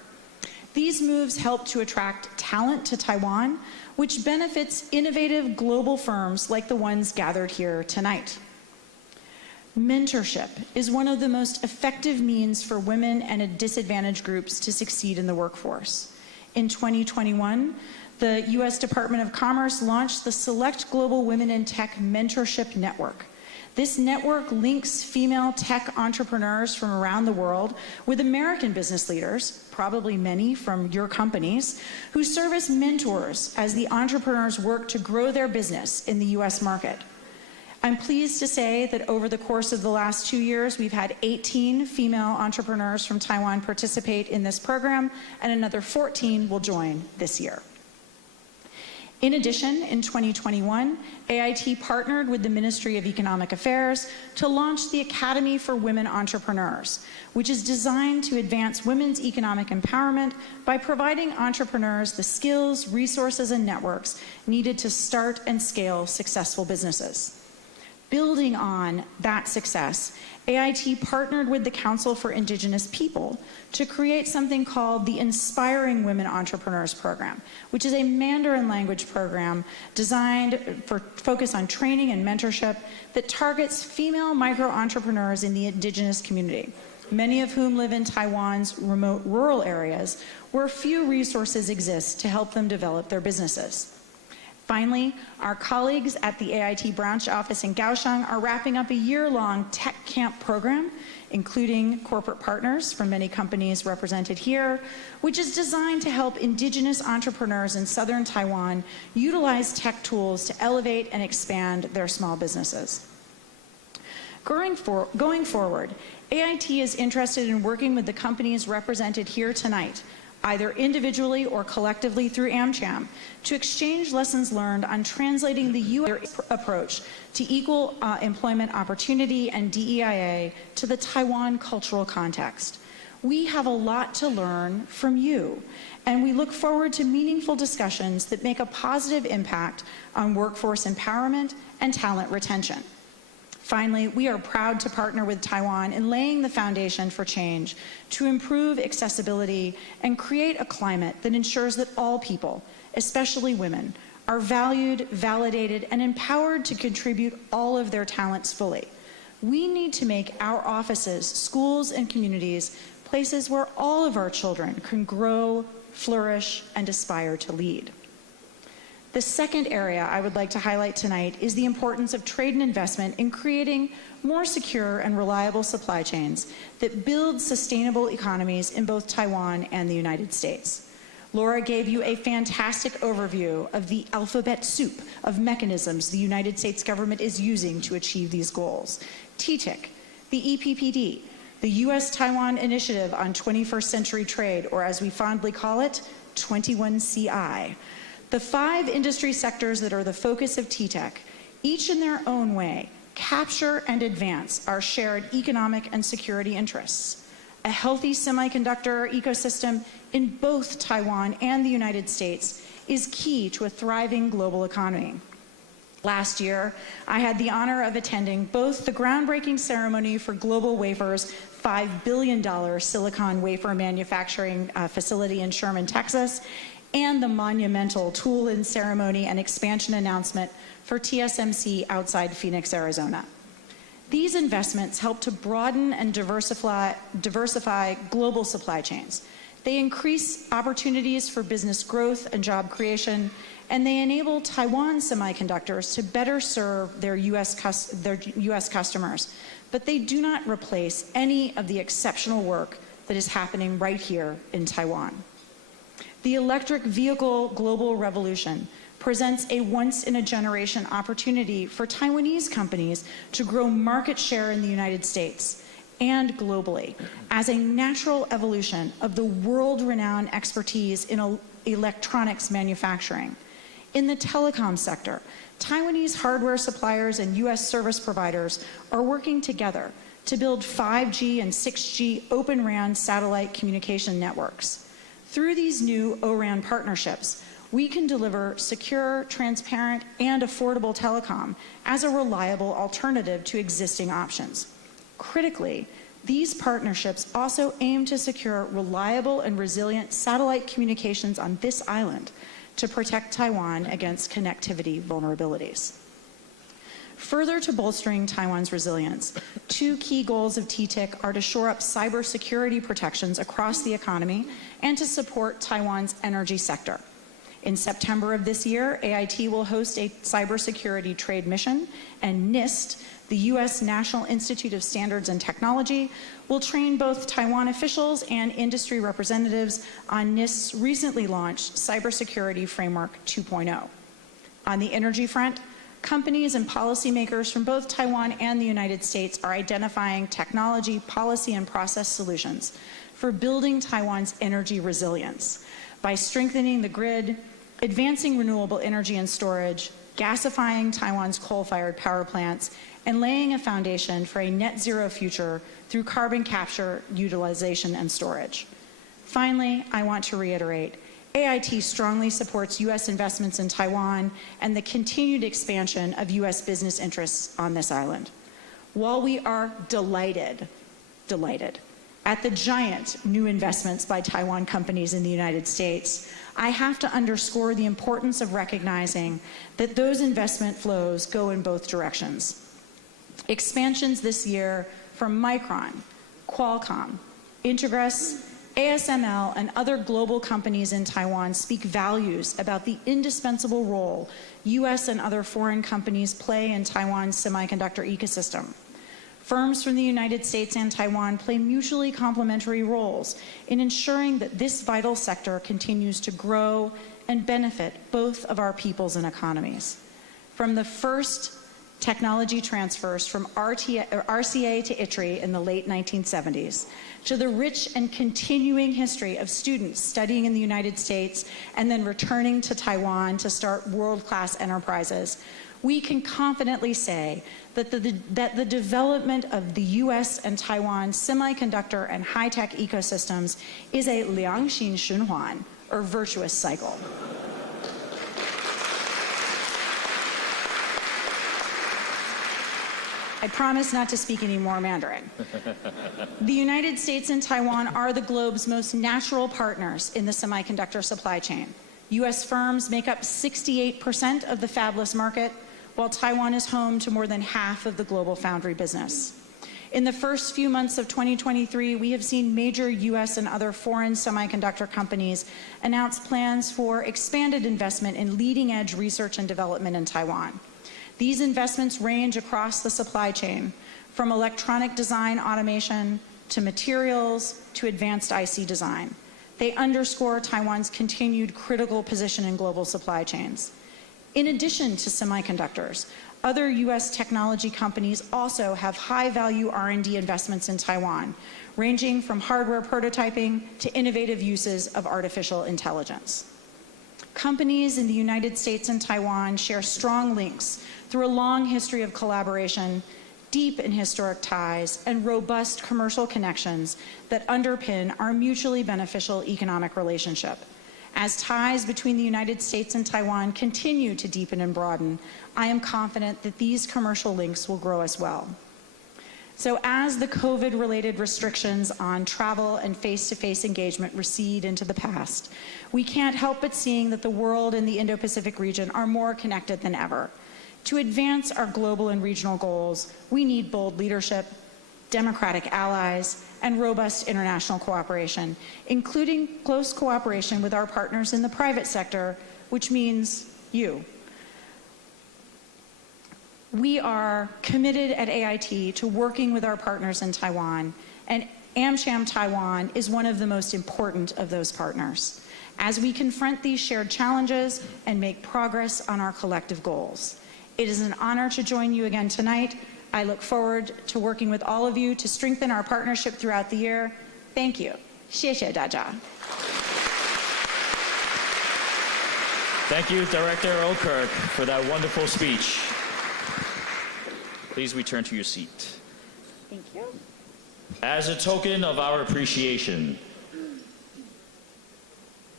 These moves help to attract talent to Taiwan, which benefits innovative global firms like the ones gathered here tonight. Mentorship is one of the most effective means for women and disadvantaged groups to succeed in the workforce. In 2021, the U.S. Department of Commerce launched the Select Global Women in Tech Mentorship Network. This network links female tech entrepreneurs from around the world with American business leaders, probably many from your companies, who serve as mentors as the entrepreneurs work to grow their business in the U.S. market. I'm pleased to say that over the course of the last 2 years, we've had 18 female entrepreneurs from Taiwan participate in this program, and another 14 will join this year. In addition, in 2021, AIT partnered with the Ministry of Economic Affairs to launch the Academy for Women Entrepreneurs, which is designed to advance women's economic empowerment by providing entrepreneurs the skills, resources, and networks needed to start and scale successful businesses. Building on that success, AIT partnered with the Council for Indigenous People to create something called the Inspiring Women Entrepreneurs Program, which is a Mandarin language program designed for focus on training and mentorship that targets female micro-entrepreneurs in the indigenous community, many of whom live in Taiwan's remote rural areas where few resources exist to help them develop their businesses. Finally, our colleagues at the AIT branch office in Kaohsiung are wrapping up a year-long tech camp program, including corporate partners from many companies represented here, which is designed to help indigenous entrepreneurs in southern Taiwan utilize tech tools to elevate and expand their small businesses. Going forward, AIT is interested in working with the companies represented here tonight, either individually or collectively through AmCham, to exchange lessons learned on translating the U.S. approach to equal employment opportunity and DEIA to the Taiwan cultural context. We have a lot to learn from you, and we look forward to meaningful discussions that make a positive impact on workforce empowerment and talent retention. Finally, we are proud to partner with Taiwan in laying the foundation for change to improve accessibility and create a climate that ensures that all people, especially women, are valued, validated, and empowered to contribute all of their talents fully. We need to make our offices, schools, and communities places where all of our children can grow, flourish, and aspire to lead. The second area I would like to highlight tonight is the importance of trade and investment in creating more secure and reliable supply chains that build sustainable economies in both Taiwan and the United States. Laura gave you a fantastic overview of the alphabet soup of mechanisms the United States government is using to achieve these goals. TTIC, the EPPD, the U.S.-Taiwan Initiative on 21st Century Trade, or as we fondly call it, 21CI. The 5 industry sectors that are the focus of TTEC, each in their own way, capture and advance our shared economic and security interests. A healthy semiconductor ecosystem in both Taiwan and the United States is key to a thriving global economy. Last year, I had the honor of attending both the groundbreaking ceremony for Global Wafer's $5 billion silicon wafer manufacturing facility in Sherman, Texas, and the monumental tool-in ceremony and expansion announcement for TSMC outside Phoenix, Arizona. These investments help to broaden and diversify global supply chains. They increase opportunities for business growth and job creation, and they enable Taiwan semiconductors to better serve their U.S. customers, but they do not replace any of the exceptional work that is happening right here in Taiwan. The electric vehicle global revolution presents a once-in-a-generation opportunity for Taiwanese companies to grow market share in the United States and globally as a natural evolution of the world-renowned expertise in electronics manufacturing. In the telecom sector, Taiwanese hardware suppliers and U.S. service providers are working together to build 5G and 6G Open RAN satellite communication networks. Through these new O-RAN partnerships, we can deliver secure, transparent, and affordable telecom as a reliable alternative to existing options. Critically, these partnerships also aim to secure reliable and resilient satellite communications on this island to protect Taiwan against connectivity vulnerabilities. Further to bolstering Taiwan's resilience, two key goals of TTIC are to shore up cybersecurity protections across the economy and to support Taiwan's energy sector. In September of this year, AIT will host a cybersecurity trade mission, and NIST, the U.S. National Institute of Standards and Technology, will train both Taiwan officials and industry representatives on NIST's recently launched Cybersecurity Framework 2.0. On the energy front, companies and policymakers from both Taiwan and the United States are identifying technology, policy, and process solutions for building Taiwan's energy resilience by strengthening the grid, advancing renewable energy and storage, gasifying Taiwan's coal-fired power plants, and laying a foundation for a net zero future through carbon capture, utilization, and storage. Finally, I want to reiterate, AIT strongly supports U.S. investments in Taiwan and the continued expansion of U.S. business interests on this island. While we are delighted at the giant new investments by Taiwan companies in the United States, I have to underscore the importance of recognizing that those investment flows go in both directions. Expansions this year from Micron, Qualcomm, Integras, ASML, and other global companies in Taiwan speak values about the indispensable role U.S. and other foreign companies play in Taiwan's semiconductor ecosystem. Firms from the United States and Taiwan play mutually complementary roles in ensuring that this vital sector continues to grow and benefit both of our peoples and economies. From the first technology transfers from RCA to ITRI in the late 1970s, to the rich and continuing history of students studying in the United States and then returning to Taiwan to start world-class enterprises, we can confidently say that the development of the U.S. and Taiwan semiconductor and high-tech ecosystems is a 良性循环, or virtuous cycle. I promise not to speak any more Mandarin. The United States and Taiwan are the globe's most natural partners in the semiconductor supply chain. U.S. firms make up 68% of the fabless market, while Taiwan is home to more than half of the global foundry business. In the first few months of 2023, we have seen major U.S. and other foreign semiconductor companies announce plans for expanded investment in leading-edge research and development in Taiwan. These investments range across the supply chain, from electronic design automation to materials to advanced IC design. They underscore Taiwan's continued critical position in global supply chains. In addition to semiconductors, other U.S. technology companies also have high-value R&D investments in Taiwan, ranging from hardware prototyping to innovative uses of artificial intelligence. Companies in the United States and Taiwan share strong links through a long history of collaboration, deep and historic ties, and robust commercial connections that underpin our mutually beneficial economic relationship. As ties between the United States and Taiwan continue to deepen and broaden, I am confident that these commercial links will grow as well. So as the COVID-related restrictions on travel and face-to-face engagement recede into the past, we can't help but seeing that the world and the Indo-Pacific region are more connected than ever. To advance our global and regional goals, we need bold leadership, democratic allies, and robust international cooperation, including close cooperation with our partners in the private sector, which means you. We are committed at AIT to working with our partners in Taiwan, and AmCham Taiwan is one of the most important of those partners as we confront these shared challenges and make progress on our collective goals. It is an honor to join you again tonight. I look forward to working with all of you to strengthen our partnership throughout the year. Thank you. 谢谢大家. Thank you, Director Okirk, for that wonderful speech. Please return to your seat. Thank you. As a token of our appreciation,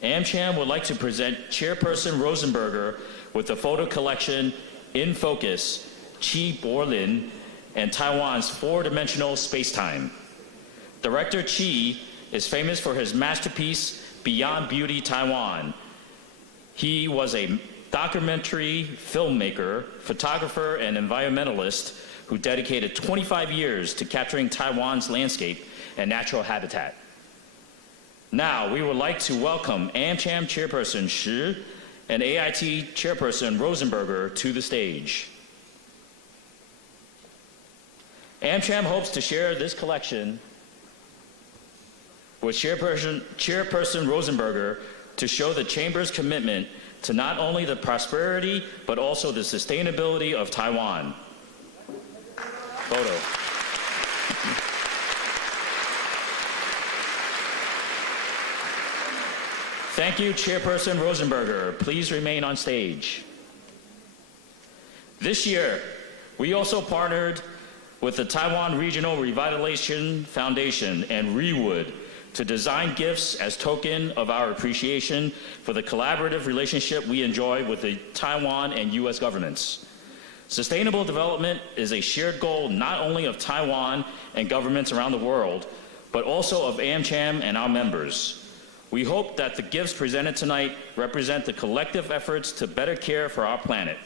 AmCham would like to present Chairperson Rosenberger with the photo collection In Focus, Chi Borlin, and Taiwan's four-dimensional space-time. Director Chi is famous for his masterpiece, Beyond Beauty Taiwan. He was a documentary filmmaker, photographer, and environmentalist who dedicated 25 years to capturing Taiwan's landscape and natural habitat. Now, we would like to welcome AmCham Chairperson Shi and AIT Chairperson Rosenberger to the stage. AmCham hopes to share this collection with Chairperson Rosenberger to show the Chamber's commitment to not only the prosperity, but also the sustainability of Taiwan. Photo. Thank you, Chairperson Rosenberger. Please remain on stage. This year, we also partnered with the Taiwan Regional Revitalization Foundation and Rewood to design gifts as token of our appreciation for the collaborative relationship we enjoy with the Taiwan and U.S. governments. Sustainable development is a shared goal not only of Taiwan and governments around the world, but also of AmCham and our members. We hope that the gifts presented tonight represent the collective efforts to better care for our planet.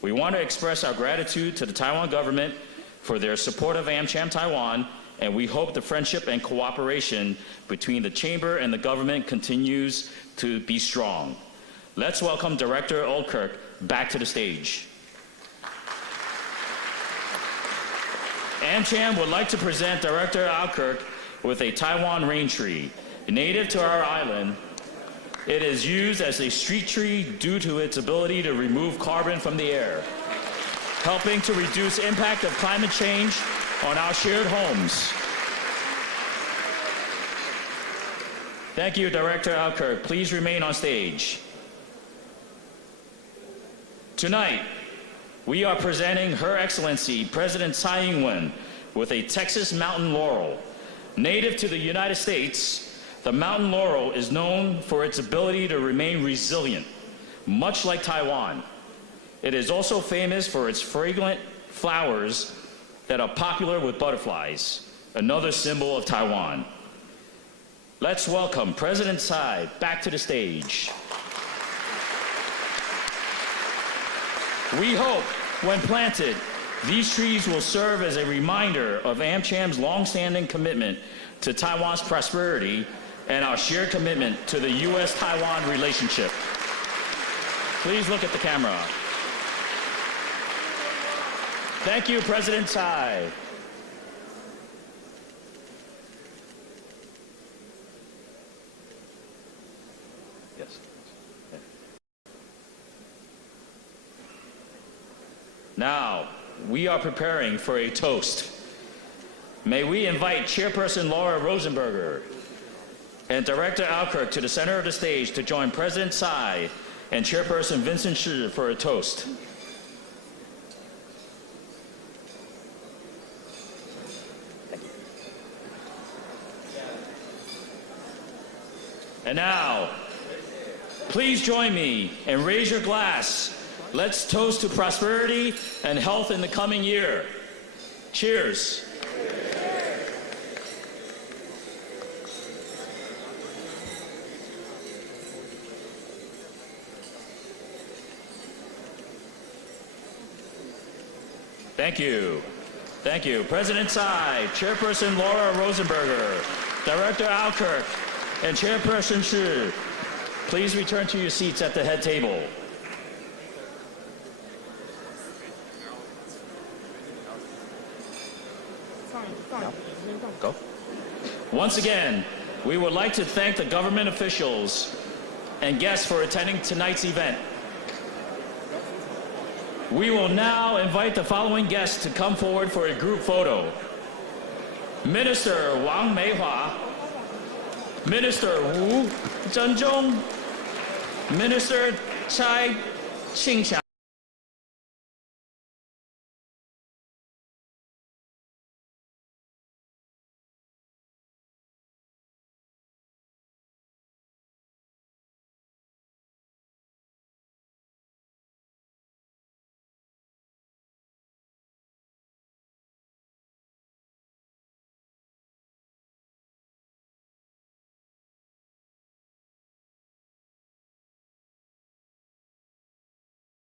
We want to express our gratitude to the Taiwan government for their support of AmCham Taiwan, and we hope the friendship and cooperation between the Chamber and the government continues to be strong. Let's welcome Director Okirk back to the stage. AmCham would like to present Director Okirk with a Taiwan rain tree. Native to our island, it is used as a street tree due to its ability to remove carbon from the air, helping to reduce impact of climate change on our shared homes. Thank you, Director Okirk. Please remain on stage. Tonight, we are presenting Her Excellency President Tsai Ing-wen with a Texas mountain laurel. Native to the United States, the mountain laurel is known for its ability to remain resilient, much like Taiwan. It is also famous for its fragrant flowers that are popular with butterflies, another symbol of Taiwan. Let's welcome President Tsai back to the stage. We hope, when planted, these trees will serve as a reminder of AmCham's long-standing commitment to Taiwan's prosperity and our shared commitment to the U.S.-Taiwan relationship. Please look at the camera. Thank you, President Tsai. Yes. Now, we are preparing for a toast. May we invite Chairperson Laura Rosenberger and Director Okirk to the center of the stage to join President Tsai and Chairperson Vincent Shi for a toast. And now, please join me and raise your glass. Let's toast to prosperity and health in the coming year. Cheers. Thank you. Thank you. President Tsai, Chairperson Laura Rosenberger, Director Okirk, and Chairperson Shi, please return to your seats at the head table. Go. Once again, we would like to thank the government officials and guests for attending tonight's event. We will now invite the following guests to come forward for a group photo. Minister Wang Meihua, Minister Wu Zhenzhong, Minister Chai Qingxiang.